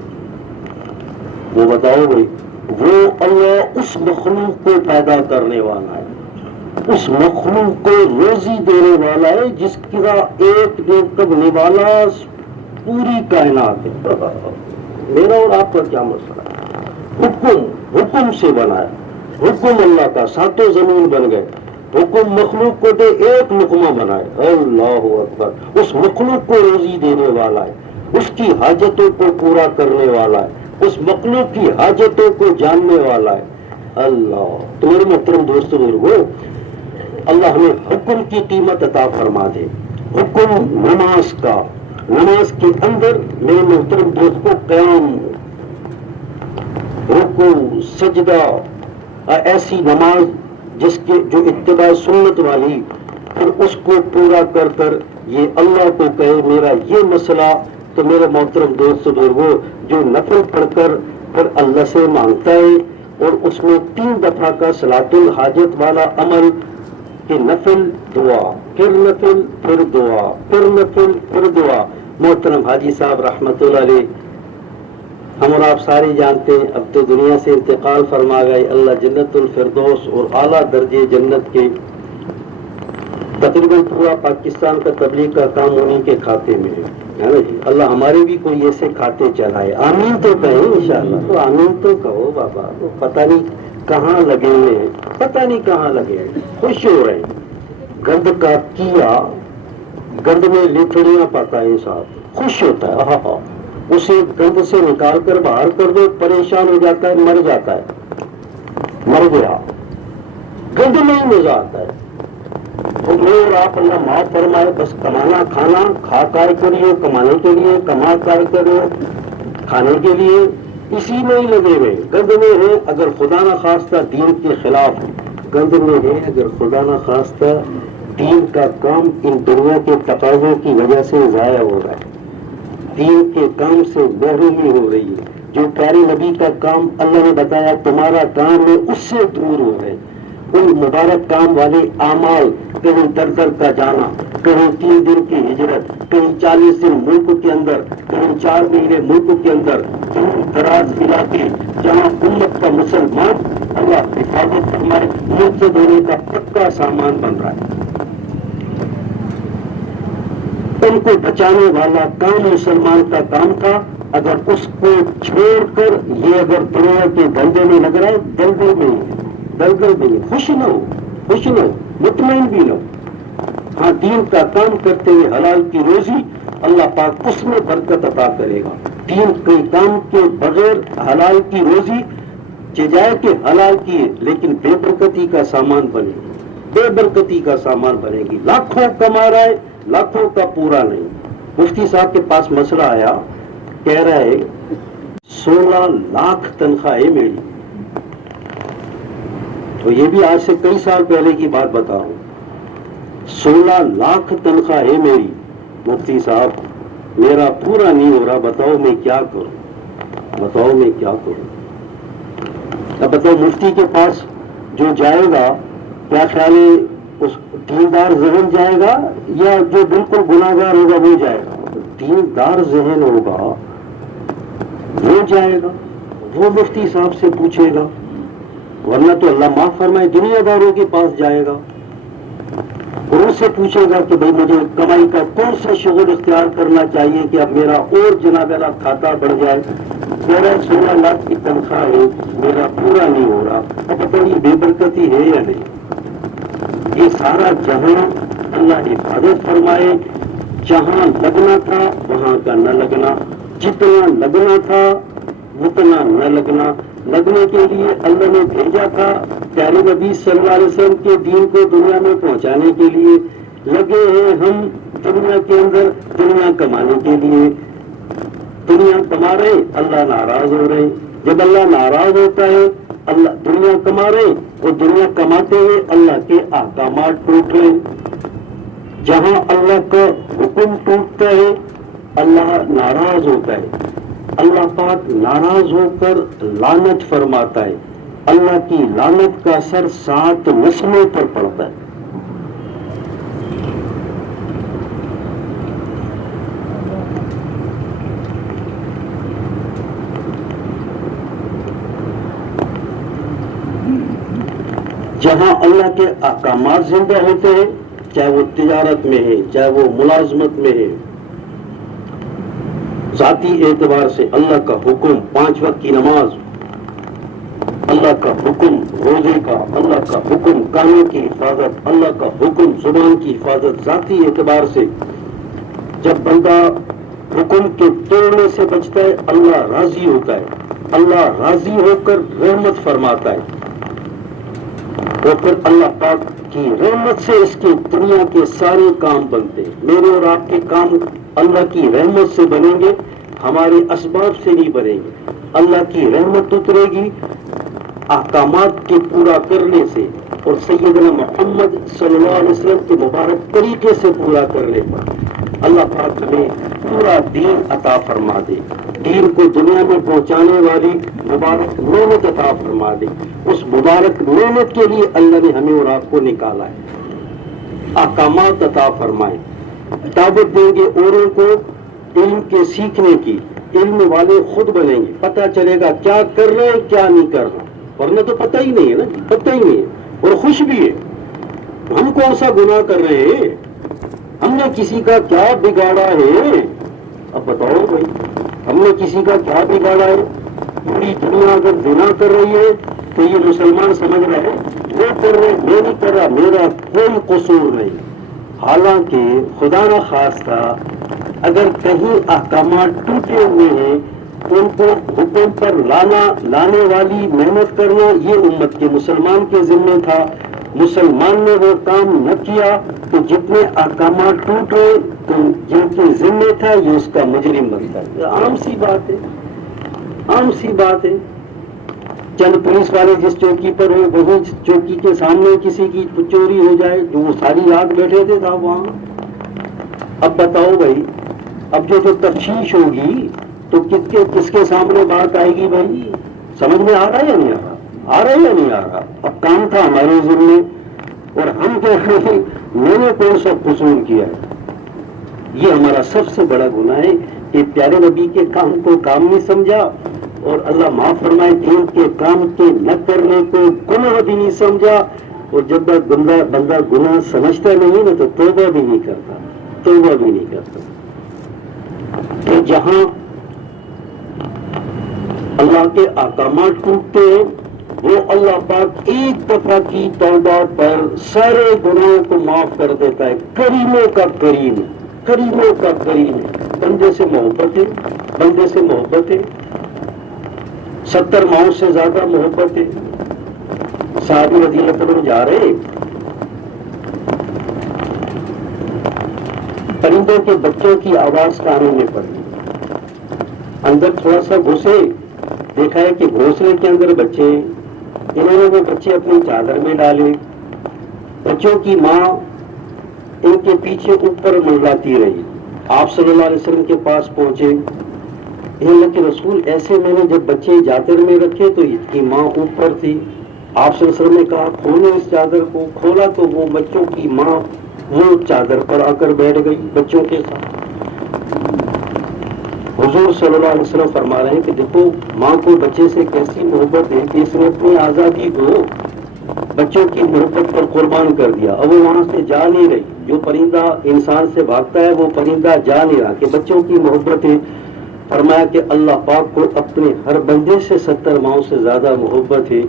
وہ بتاؤ بھائی، وہ اللہ اس مخلوق کو پیدا کرنے والا ہے، اس مخلوق کو روزی دینے والا ہے، جس کا ایک دن کرنے والا پوری کائنات ہے۔ میرا اور آپ کا کیا مسئلہ ہے؟ حکم سے بنایا، حکم اللہ کا، 7 زمین بن گئے، حکم مخلوق کو دے، ایک لقمہ بنائے، اللہ اکبر، اس مخلوق کو روزی دینے والا ہے، اس کی حاجتوں کو پورا کرنے والا ہے، اس مخلوق کی حاجتوں کو جاننے والا ہے اللہ۔ تو میرے محترم دوستو بزرگو، اللہ ہمیں حکم کی قیمت عطا فرما دے۔ حکم نماز کا، نماز کے اندر میرے محترم دوست کو قیام، رکوع، سجدہ، ایسی نماز جس کے جو اتباع سنت والی، پھر اس کو پورا کر کر یہ اللہ کو کہے میرا یہ مسئلہ۔ تو میرے محترم دوست بزرگوں، جو نفل پڑھ کر پھر اللہ سے مانگتا ہے، اور اس میں 3 دفعہ کا صلاۃ الحاجت والا عمل کہ نفل دعا، پھر نفل، پھر دعا، پھر نفل، پھر دعا، محترم حاجی صاحب رحمۃ اللہ علیہ، ہم اور آپ سارے جانتے ہیں اب تو دنیا سے انتقال فرما گئے، اللہ جنت الفردوس اور اعلیٰ درجے جنت کے، تقریباً پورا پاکستان کا تبلیغ کا کام انہیں کے کھاتے میں ہے نا جی۔ اللہ ہمارے بھی کوئی ایسے کھاتے چلائے، آمین تو کہیں انشاءاللہ، تو آمین تو کہو بابا، تو پتہ نہیں کہاں لگے ہوئے ہیں، پتہ نہیں کہاں لگے ہیں، خوش ہو رہے ہیں، گند کا کیا گند میں لتڑیاں پاتا ہے صاحب، خوش ہوتا ہے، ہاں ہاں، اسے گند سے نکال کر باہر کر دو، پریشان ہو جاتا ہے، مر جاتا ہے، مر گیا، گند میں ہی مزہ آتا ہے۔ اور آپ اللہ معاف فرمائے، بس کمانا کھانا، کھا کر کے لیے کمانے کے لیے، کما کر کے کھانے کے لیے، اسی میں ہی لگے ہوئے، گند میں ہے، اگر خدا نہ خواستہ دین کے خلاف گند میں ہے، اگر خدا نہ خواستہ دین کا کام ان دنیا کے تقاضوں کی وجہ سے ضائع ہو رہا ہے، دین کے کام سے محرومی ہو رہی ہے، جو پیارے نبی کا کام اللہ نے بتایا تمہارا کام ہے، اس سے دور ہو رہے، ان مبارک کام والے اعمال، کہیں در در کا جانا، کہیں 3 دن کی ہجرت، کہیں 40 دن ملک کے اندر، کہیں 4 مہینے ملک کے اندر، کہیں دراز علاقے جہاں امت کا مسلمان اللہ حفاظت فرمائے مرتد ہونے کا پکا سامان بن رہا ہے، ان کو بچانے والا کام مسلمان کا کام تھا، اگر اس کو چھوڑ کر یہ اگر دنیا کے دلدل میں لگ رہا ہے، دلدل میں دلدل میں خوش نہ ہو، خوش نہ ہو، مطمئن بھی نہ ہو، ہاں دین کا کام کرتے ہوئے حلال کی روزی اللہ پاک اس میں برکت عطا کرے گا، دین کے کام کے بغیر حلال کی روزی چجائے کہ حلال کی ہے لیکن بے برکتی کا سامان بنے گی، بے برکتی کا سامان بنے گی، لاکھوں کما رہا ہے لاکھوں کا پورا نہیں۔ مفتی صاحب کے پاس مسئلہ آیا، کہہ رہا ہے 16 لاکھ تنخواہ ہے میری، تو یہ بھی آج سے کئی سال پہلے کی بات بتا رہا ہوں، 16 لاکھ تنخواہ ہے میری، مفتی صاحب میرا پورا نہیں ہو رہا، بتاؤ میں کیا کروں، بتاؤ میں کیا کروں۔ اب بتاؤ مفتی کے پاس جو جائے گا کیا خیال ہے، اس دیندار ذہن جائے گا یا جو بالکل گناہگار ہوگا وہ جائے گا؟ دیندار ذہن ہوگا وہ جائے گا، وہ مفتی صاحب سے پوچھے گا، ورنہ تو اللہ معاف فرمائے دنیا داروں کے پاس جائے گا اور ان سے پوچھے گا کہ بھائی مجھے کمائی کا کون سا شغل اختیار کرنا چاہیے کہ اب میرا اور جناب اللہ کھاتا بڑھ جائے، میرا 16 لاکھ کی تنخواہ ہے میرا پورا نہیں ہو رہا، اب پتہ یہ بے برکتی ہے یا نہیں؟ یہ سارا جہاں اللہ حفاظت فرمائے، جہاں لگنا تھا وہاں کا نہ لگنا، جتنا لگنا تھا اتنا نہ لگنا، لگنے کے لیے اللہ نے بھیجا تھا پیارے نبی صلی اللہ علیہ وسلم کے دین کو دنیا میں پہنچانے کے لیے، لگے ہیں ہم دنیا کے اندر دنیا کمانے کے لیے، دنیا کما رہے اللہ ناراض ہو رہے، جب اللہ ناراض ہوتا ہے اللہ دنیا کما رہے اور دنیا کماتے ہوئے اللہ کے احکامات ٹوٹ رہے، جہاں اللہ کا حکم ٹوٹتا ہے اللہ ناراض ہوتا ہے، اللہ پاک ناراض ہو کر لعنت فرماتا ہے، اللہ کی لعنت کا اثر 7 نسلوں پر پڑتا ہے۔ جہاں اللہ کے احکامات زندہ ہوتے ہیں، چاہے وہ تجارت میں ہے چاہے وہ ملازمت میں ہے، ذاتی اعتبار سے اللہ کا حکم 5 وقت کی نماز، اللہ کا حکم روزے کا، اللہ کا حکم کانوں کی حفاظت، اللہ کا حکم زبان کی حفاظت، ذاتی اعتبار سے جب بندہ حکم کے توڑنے سے بچتا ہے اللہ راضی ہوتا ہے، اللہ راضی ہو کر رحمت فرماتا ہے، اور پھر اللہ پاک کی رحمت سے اس کی دنیا کے سارے کام بنتے ہیں، میرے اور آپ کے کام اللہ کی رحمت سے بنیں گے، ہمارے اسباب سے نہیں بنیں گے، اللہ کی رحمت اترے گی احکامات کے پورا کرنے سے اور سیدنا محمد صلی اللہ علیہ وسلم کے مبارک طریقے سے پورا کرنے پر اللہ پاک ہمیں پورا دین عطا فرما دے، دین کو دنیا میں پہنچانے والی مبارک نعمت عطا فرما دے، اس مبارک نعمت کے لیے اللہ نے ہمیں اور آپ کو نکالا ہے، احکامات عطا فرمائے، دعوت دیں گے اوروں کو علم کے سیکھنے کی، علم والے خود بنیں گے، پتہ چلے گا کیا کر رہے ہیں کیا نہیں کر رہے، ورنہ تو پتہ ہی نہیں ہے نا، پتہ ہی نہیں ہے اور خوش بھی ہے۔ ہم کون سا گناہ کر رہے ہیں؟ ہم نے کسی کا کیا بگاڑا ہے؟ اب بتاؤ بھائی، ہم نے کسی کا کیا بگاڑا ہے؟ پوری دنیا اگر زنا کر رہی ہے تو یہ مسلمان سمجھ رہے ہیں وہ کر رہے، میں نہیں کر رہا، میرا کوئی قصور نہیں۔ حالانکہ خدا نہ خواستہ اگر کہیں احکامات ٹوٹے ہوئے ہیں ان کو حکم پر لانے والی محنت کرنا یہ امت کے مسلمان کے ذمہ تھا۔ مسلمان نے وہ کام نہ کیا تو جتنے احکامات ٹوٹ رہے تو جن کے ذمہ تھا یہ اس کا مجرم بنتا ہے۔ یہ عام سی بات ہے، عام سی بات ہے۔ چند پولیس والے جس چوکی پر ہو وہی چوکی کے سامنے کسی کی چوری ہو جائے جو وہ ساری رات بیٹھے تھے صاحب وہاں۔ اب بتاؤ بھائی، اب جو تفتیش ہوگی تو کس کے سامنے بات آئے گی بھائی؟ سمجھ میں آ رہا ہے یا نہیں آ رہا؟ آ رہا ہے یا نہیں آ رہا؟ اب کام تھا ہمارے ذمہ اور ہم کہہ رہے ہیں میں نے کون سا قصور کیا ہے؟ یہ ہمارا سب سے بڑا گناہ ہے کہ پیارے نبی کے کام کو کام نہیں سمجھا اور اللہ معاف فرمائے دین کے کام کے نہ کرنے کو گناہ بھی نہیں سمجھا، اور جب بندہ گناہ سمجھتا نہیں نا تو توبہ بھی نہیں کرتا، توبہ بھی نہیں کرتا۔ کہ جہاں اللہ کے احکامات ٹوٹتے ہیں وہ اللہ پاک ایک دفعہ کی توبہ پر سارے گناہوں کو معاف کر دیتا ہے۔ کریموں کا کریم، کریموں کا کریم ہے۔ بندے سے محبت ہے، بندے سے محبت ہے، 70 ماؤں سے زیادہ محبت ہے۔ صحابی رضی اللہ عنہ جا رہے، پرندوں کے بچوں کی آواز کانوں میں پڑی، اندر تھوڑا سا گھسے، دیکھا ہے کہ گھونسلے کے اندر بچے، انہوں نے وہ بچے اپنی چادر میں ڈالے، بچوں کی ماں ان کے پیچھے اوپر منڈلاتی رہی۔ آپ صلی اللہ علیہ وسلم کے پاس پہنچے، اللہ کے رسول ایسے میں نے جب بچے چادر میں رکھے تو اس کی ماں اوپر تھی۔ آپ صلی اللہ علیہ وسلم نے کہا کھولو اس چادر کو، کھولا تو وہ بچوں کی ماں وہ چادر پر آ کر بیٹھ گئی بچوں کے ساتھ۔ حضور صلی اللہ علیہ وسلم فرما رہے ہیں کہ دیکھو ماں کو بچے سے کیسی محبت ہے کہ اس نے اپنی آزادی کو بچوں کی محبت پر قربان کر دیا۔ اب وہ وہاں سے جا نہیں رہی، جو پرندہ انسان سے بھاگتا ہے وہ پرندہ جا نہیں رہا کہ بچوں کی محبت ہے۔ فرمایا کہ اللہ پاک کو اپنے ہر بندے سے 70 ماؤں سے زیادہ محبت ہے۔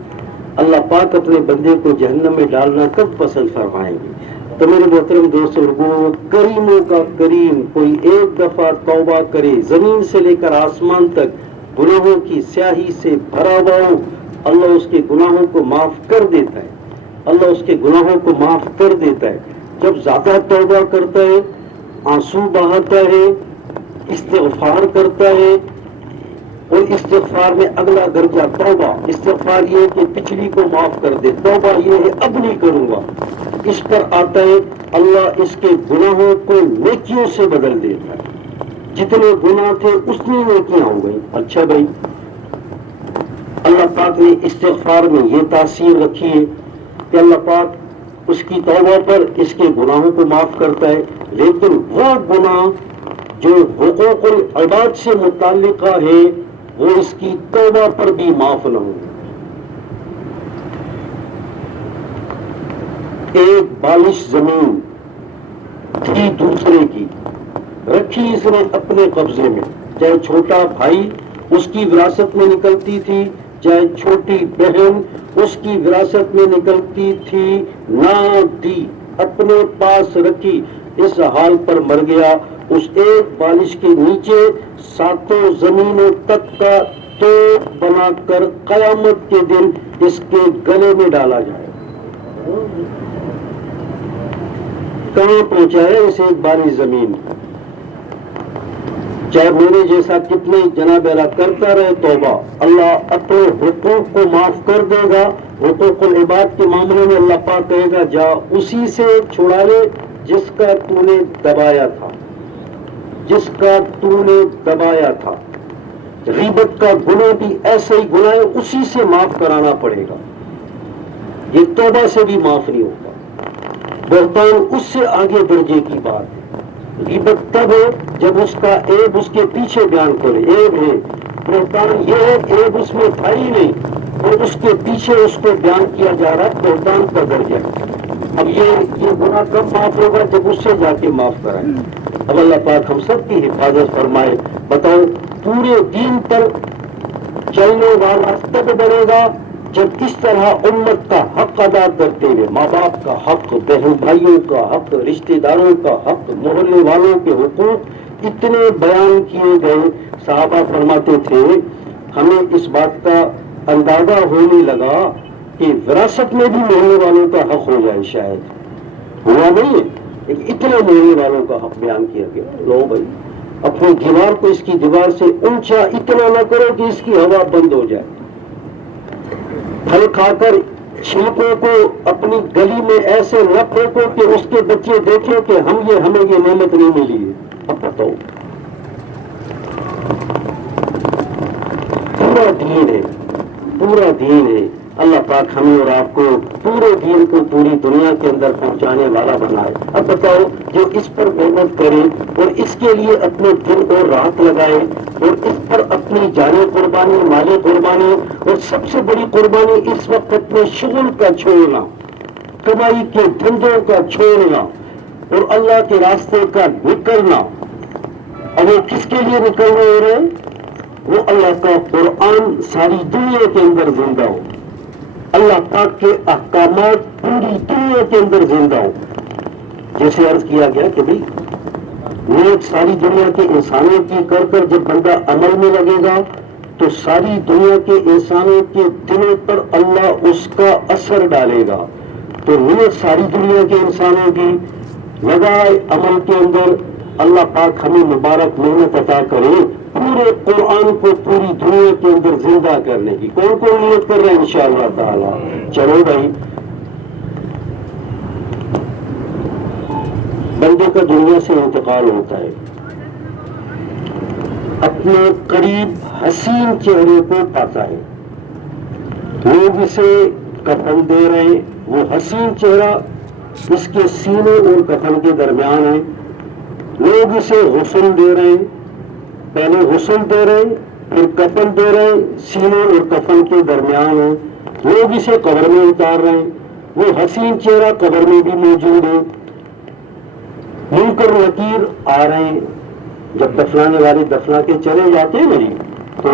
اللہ پاک اپنے بندے کو جہنم میں ڈالنا کب پسند فرمائیں گے؟ تو میرے محترم دوستوں، کریموں کا کریم، کوئی ایک دفعہ توبہ کرے، زمین سے لے کر آسمان تک گناہوں کی سیاہی سے بھرا ہوا ہو، اللہ اس کے گناہوں کو معاف کر دیتا ہے، اللہ اس کے گناہوں کو معاف کر دیتا ہے۔ جب زیادہ توبہ کرتا ہے، آنسو بہاتا ہے، استغفار کرتا ہے، اور استغفار میں اگلا درجہ توبہ، استغفار یہ ہے کہ پچھلی کو معاف کر دے، توبہ یہ ہے اب نہیں کروں گا، اس پر آتا ہے اللہ اس کے گناہوں کو نیکیوں سے بدل دیتا ہے۔ جتنے گناہ تھے اتنی نیکیاں ہو گئی۔ اچھا بھائی، اللہ پاک نے استغفار میں یہ تاثیر رکھی ہے کہ اللہ پاک اس کی توبہ پر اس کے گناہوں کو معاف کرتا ہے، لیکن وہ گناہ جو حقوق العباد سے متعلقہ ہے وہ اس کی توبہ پر بھی معاف نہ ہوں۔ ایک بالش زمین تھی دوسرے کی، رکھی اس نے اپنے قبضے میں، چاہے چھوٹا بھائی اس کی وراثت میں نکلتی تھی، چاہے چھوٹی بہن اس کی وراثت میں نکلتی تھی، نہ دی، اپنے پاس رکھی، اس حال پر مر گیا۔ اس ایک بالش کے نیچے 7 زمینوں تک کا توپ بنا کر قیامت کے دن اس کے گلے میں ڈالا جائے۔ کہاں پہنچا ہے اس ایک بالش زمین؟ چاہے میرے جیسا کتنے جناب اللہ کرتا رہے توبہ، اللہ اپنے حقوق کو معاف کر دے گا۔ حقوق العباد کے معاملے میں اللہ پاک کہے گا جا اسی سے چھڑا لے جس کا تو نے دبایا تھا، جس کا تو نے دبایا تھا۔ غیبت کا گناہ بھی ایسے ہی گناہ ہے، اسی سے معاف کرانا پڑے گا، یہ توبہ سے بھی معاف نہیں ہوگا۔ بہتان اس سے آگے درجے کی بات ہے، غیبت تب ہے جب اس کا عیب اس کے پیچھے بیان کرے، عیب ہے۔ بہتان یہ ہے عیب اس میں تھا ہی نہیں اور اس کے پیچھے اس کو بیان کیا جا رہا ہے، بہتان کا درجہ۔ اب یہ گناہ کب معاف ہوگا؟ جب اس سے جا کے معاف کرائیں۔ اب اللہ پاک ہم سب کی حفاظت فرمائے۔ بتاؤ، پورے دین پر چلنے والا تب بڑھے گا جب اس طرح امت کا حق ادا کرتے ہوئے، ماں باپ کا حق، بہن بھائیوں کا حق، رشتہ داروں کا حق، محلے والوں کے حقوق اتنے بیان کیے گئے۔ صحابہ فرماتے تھے ہمیں اس بات کا اندازہ ہونے لگا کہ وراثت میں بھی محلے والوں کا حق ہو جائے، شاید ہوا نہیں ہے، لیکن اتنے محلے والوں کا حق بیان کیا گیا۔ لو بھائی، اپنی دیوار کو اس کی دیوار سے اونچا اتنا نہ کرو کہ اس کی ہوا بند ہو جائے۔ پھل کھا کر چھلکوں کو اپنی گلی میں ایسے نہ پھینکو کہ اس کے بچے دیکھیں کہ ہمیں یہ نعمت نہیں ملی ہے۔ اب بتاؤ، پورا دین ہے، پورا دین ہے۔ اللہ پاک ہمیں اور آپ کو پورے دین کو پوری دنیا کے اندر پہنچانے والا بنائے۔ اب بتاؤ، جو اس پر محنت کرے اور اس کے لیے اپنے دن اور رات لگائے اور اس پر اپنی جانیں قربانی، مالی قربانی، اور سب سے بڑی قربانی اس وقت اپنے شغل کا چھوڑنا، کمائی کے دھندوں کا چھوڑنا اور اللہ کے راستے کا نکلنا۔ اور وہ کس کے لیے نکلنا ہو رہے؟ وہ اللہ کا قرآن ساری دنیا کے اندر زندہ ہو، اللہ پاک کے احکامات پوری دنیا کے اندر زندہ ہو۔ جیسے عرض کیا گیا کہ بھئی نیک ساری دنیا کے انسانوں کی کر کر جب بندہ عمل میں لگے گا تو ساری دنیا کے انسانوں کے دلوں پر اللہ اس کا اثر ڈالے گا۔ تو نیک ساری دنیا کے انسانوں کی لگائے عمل کے اندر اللہ پاک ہمیں مبارک محنت عطا کرے پورے قرآن کو پوری دنیا کے اندر زندہ کرنے کی۔ کون کون نیت کر رہے ہیں انشاءاللہ تعالی؟ چلو بھائی، بندے کا دنیا سے انتقال ہوتا ہے، اپنے قریب حسین چہرے کو پاتا ہے، لوگ اسے کفن دے رہے ہیں، وہ حسین چہرہ اس کے سینے اور کفن کے درمیان ہے، لوگ اسے غسل دے رہے ہیں، پہلے غسل دے رہے ہیں پھر کفن دے رہے ہیں، سینے اور کفن کے درمیان ہے، لوگ اسے قبر میں اتار رہے ہیں، وہ حسین چہرہ قبر میں بھی موجود ہے، منکر نکیر آ رہے ہیں، جب دفنانے والے دفنا کے چلے جاتے ہیں نہیں تو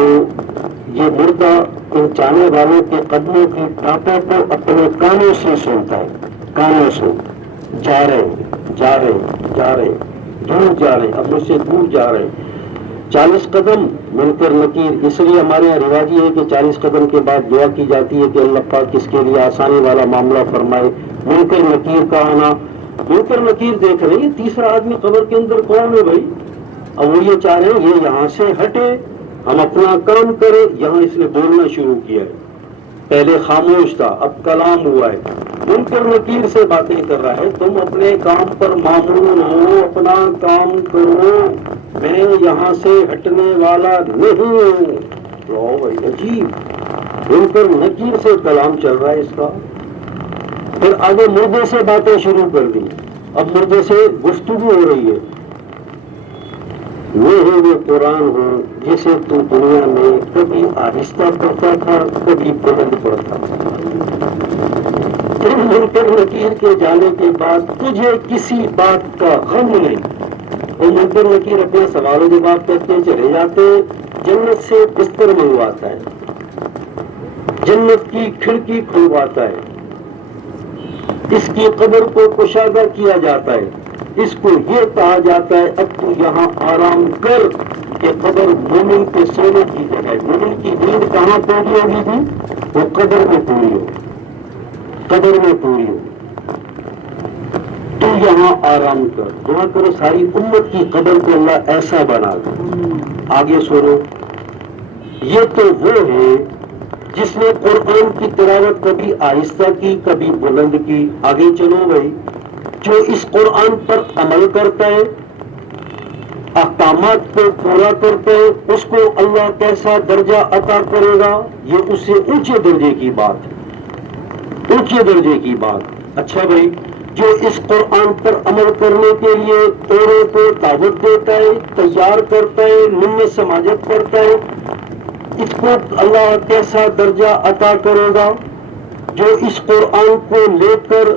یہ مردہ ان جانے والوں کے قدموں کی ٹاپوں کو اپنے کانوں سے سنتا ہے، کانوں سے جا رہے ہیں، جا رہے ہیں، جا رہے ہیں، دور جا رہے ہیں، اب مجھ سے دور جا رہے ہیں، 40 قدم منکر نکیر۔ اس لیے ہمارے یہاں رواج یہ ہے کہ 40 قدم کے بعد دعا کی جاتی ہے کہ اللہ پاک اس کے لیے آسانی والا معاملہ فرمائے۔ منکر نکیر کا آنا، منکر نکیر دیکھ رہے ہیں یہ تیسرا آدمی قبر کے اندر کون ہے بھائی؟ اب وہ یہ چاہ رہے ہیں یہ یہاں سے ہٹے، ہم اپنا کام کریں۔ یہاں اس نے بولنا شروع کیا ہے، پہلے خاموش تھا اب کلام ہوا ہے، منکر نکیر سے باتیں کر رہا ہے، تم اپنے کام پر معمول ہو، اپنا کام کرو، میں یہاں سے ہٹنے والا نہیں ہوں۔ تو بھائی عجیب، منکر نکیر سے کلام چل رہا ہے اس کا۔ پھر آگے مردے سے باتیں شروع کر دی، اب مردے سے گفتگو ہو رہی ہے، یہ ہے وہ قرآن ہو جسے تو دنیا میں کبھی آہستہ پڑھتا تھا کبھی بلند پڑھتا تھا، پھر منکر نکیر کے جانے کے بعد تجھے کسی بات کا غم نہیں۔ وہ منکر نکیر اپنے سوال و جواب کرتے چلے جاتے، جنت سے بستر منگواتا ہے، جنت کی کھڑکی کھلواتا ہے، اس کی قبر کو کشادہ کیا جاتا ہے، اس کو یہ کہا جاتا ہے اب تو یہاں آرام کر، کہ قبر مومن کے سونے کی جگہ ہے۔ مومن کی نیند کہاں پوری ہوگی تھی؟ وہ قبر میں پوری ہو، قبر میں پوری ہو، تو یہاں آرام کر، دعا کرو ساری امت کی قبر کو اللہ ایسا بنا دے۔ آگے سنو، یہ تو وہ ہے جس نے قرآن کی تلاوت کبھی آہستہ کی کبھی بلند کی۔ آگے چلو بھائی، جو اس قرآن پر عمل کرتا ہے، احکامات کو پورا کرتا ہے، اس کو اللہ کیسا درجہ عطا کرے گا؟ یہ اس سے اونچے درجے کی بات ہے، اونچے درجے کی بات۔ اچھا بھائی، جو اس قرآن پر عمل کرنے کے لیے اوروں کو دعوت دیتا ہے، تیار کرتا ہے، من سماجت کرتا ہے، اس کو اللہ کیسا درجہ عطا کرے گا؟ جو اس قرآن کو لے کر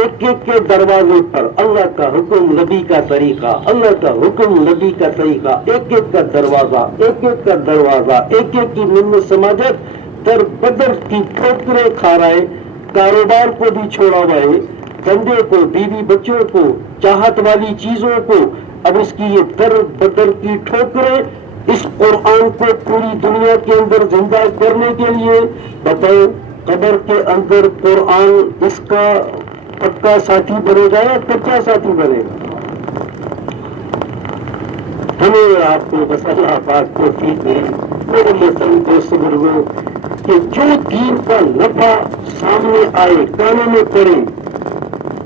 ایک ایک کے دروازے پر اللہ کا حکم، نبی کا طریقہ، اللہ کا حکم، نبی کا طریقہ، ایک ایک کا دروازہ، ایک ایک کا دروازہ، ایک ایک کی من سماجت در بدر کی ٹھوکریں کھا رہا ہے، کاروبار کو بھی چھوڑا ہوا ہے، دھندے کو، بیوی بچوں کو، چاہت والی چیزوں کو، اب اس کی یہ در بدر کی ٹھوکریں اس قرآن کو پوری دنیا کے اندر زندہ کرنے کے لیے، بتاؤ قبر کے اندر قرآن اس کا پکا ساتھی بنے گا یا کچا ساتھی بنے گا؟ ہمیں آپ کو بس اللہ پاک کو ٹھیک ہے میرے محترم دوست بزرگوں کہ جو دین کا نفع سامنے آئے، کانوں میں پڑے،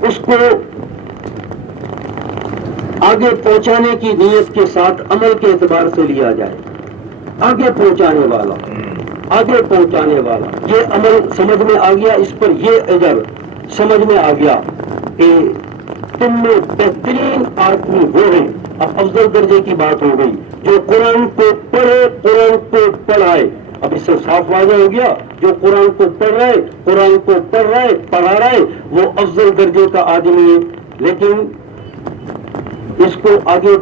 اس کو آگے پہنچانے کی نیت کے ساتھ عمل کے اعتبار سے لیا جائے. آگے پہنچانے والا، آگے پہنچانے والا، یہ عمل سمجھ میں آ گیا، اس پر یہ اجر سمجھ میں آ گیا کہ تم میں بہترین آدمی وہ ہیں. اب افضل درجے کی بات ہو گئی جو قرآن کو پڑھے، قرآن کو پڑھائے. اب اس سے صاف واضح ہو گیا جو قرآن کو پڑھ رہا ہے، قرآن کو پڑھ رہا ہے، پڑھا رہا ہے، وہ افضل درجے کا آدمی ہے. لیکن اس کو آگے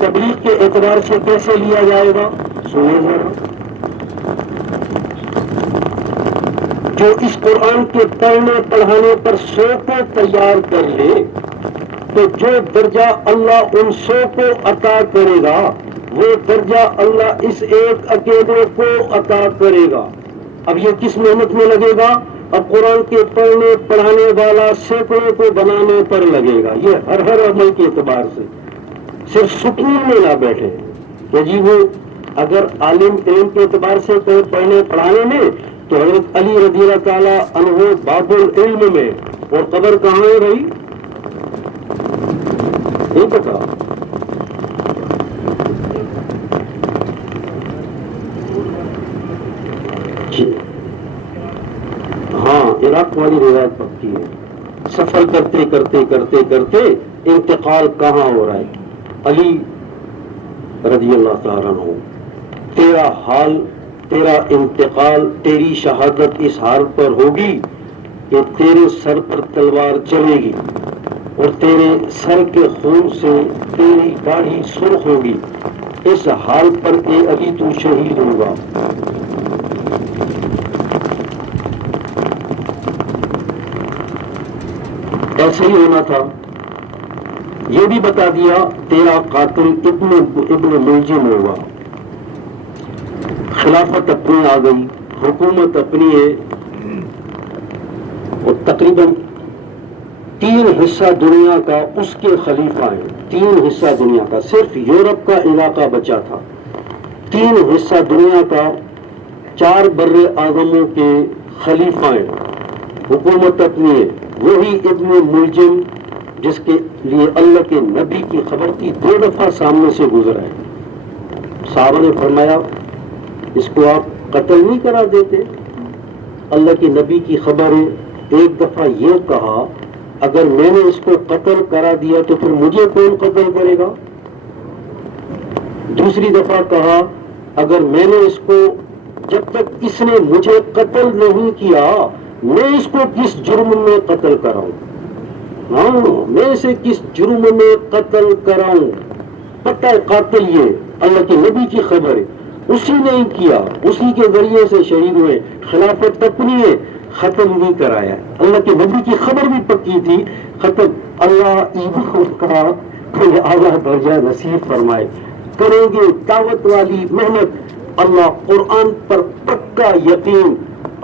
تبلیغ کے اعتبار سے کیسے لیا جائے گا؟ سنیں ذرا. جو اس قرآن کے پڑھنے پڑھانے پر 100 کو تیار کر لے تو جو درجہ اللہ ان 100 کو عطا کرے گا وہ درجہ اللہ اس ایک اکیلے کو عطا کرے گا. اب یہ کس محنت میں لگے گا؟ اب قرآن کے پڑھنے پڑھانے والا سینکڑوں کو بنانے پر لگے گا. یہ ہر عمل کے اعتبار سے صرف سکون میں نہ بیٹھے کہ جی وہ اگر عالم علم کے اعتبار سے کوئی پڑھنے پڑھانے میں تو حضرت علی رضی اللہ تعالیٰ عنہ باب العلم میں، اور قبر کہاں ہے بھائی؟ نہیں پتا. ہاں عراق والی روایت پکی ہے. سفر کرتے کرتے کرتے کرتے انتقال کہاں ہو رہا ہے؟ علی رضی اللہ تعالیٰ عنہ، تیرا حال، تیرا انتقال، تیری شہادت اس حال پر ہوگی کہ تیرے سر پر تلوار چلے گی اور تیرے سر کے خون سے تیری داڑھی سرخ ہوگی. اس حال پر کہ ابھی تو شہید ہوگا. ایسے ہی ہونا تھا. یہ بھی بتا دیا تیرا قاتل ابن ملجم ہوگا. خلافت اپنی آ گئی، حکومت اپنی ہے، اور تقریباً 3 حصہ دنیا کا اس کے خلیفہ ہیں. 3 حصہ دنیا کا، صرف یورپ کا علاقہ بچا تھا. 3 حصہ دنیا کا 4 بر اعظموں کے خلیفہ ہیں. حکومت اپنی ہے. وہی ابن ملجم جس کے لیے اللہ کے نبی کی خبر تھی 2 دفعہ سامنے سے گزرا ہے. صحابہ نے فرمایا اس کو آپ قتل نہیں کرا دیتے؟ اللہ کے نبی کی خبر ہے. ایک دفعہ یہ کہا اگر میں نے اس کو قتل کرا دیا تو پھر مجھے کون قتل کرے گا؟ دوسری دفعہ کہا اگر میں نے اس کو، جب تک اس نے مجھے قتل نہیں کیا میں اس کو کس جرم میں قتل کراؤں؟ ہاں میں اسے کس جرم میں قتل کراؤں؟ پتہ ہے قاتل یہ اللہ کے نبی کی خبر ہے. اسی نے ہی کیا، اسی کے ذریعے سے شہید ہوئے. خلافت اپنی ہے، ختم نہیں کرایا. اللہ کے نبی کی خبر بھی پکی تھی. ختم. اللہ ایمان کا کوئی اعلیٰ درجہ نصیب فرمائے. کریں گے دعوت والی محنت، اللہ قرآن پر پکا یقین،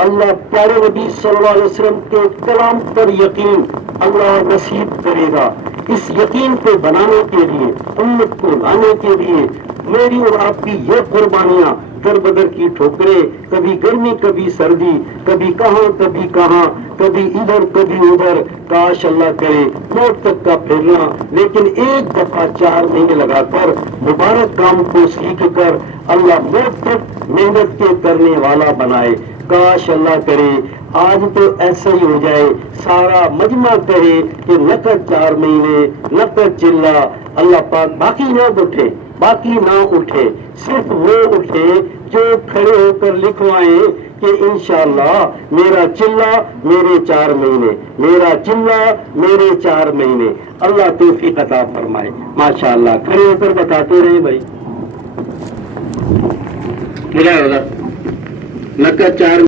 اللہ پیارے نبی صلی اللہ علیہ وسلم کے کلام پر یقین اللہ نصیب کرے گا. اس یقین کو بنانے کے لیے، امت کو لانے کے لیے میری اور آپ کی یہ قربانیاں، در بدر کی ٹھوکریں، کبھی گرمی کبھی سردی، کبھی کہاں کبھی کہاں، کبھی ادھر کبھی ادھر، کاش اللہ کرے موت تک کا پھرنا، لیکن ایک دفعہ 4 مہینے لگا کر مبارک کام کو سیکھ کر اللہ موت تک محنت کے کرنے والا بنائے. کاش اللہ کرے آج تو ایسا ہی ہو جائے سارا مجمع کہے کہ نقد 4 مہینے نقد چلہ، اللہ پاک باقی نہ اٹھے، باقی نہ اٹھے، صرف وہ اٹھے جو کھڑے ہو کر لکھوائیں کہ انشاءاللہ میرا چلہ میرے 4 مہینے، میرا چلہ میرے 4 مہینے۔ اللہ توفیق عطا فرمائے۔ ماشاءاللہ کھڑے ہو کر بتاتے رہیں بھائی، کیا ہوگا نقد 4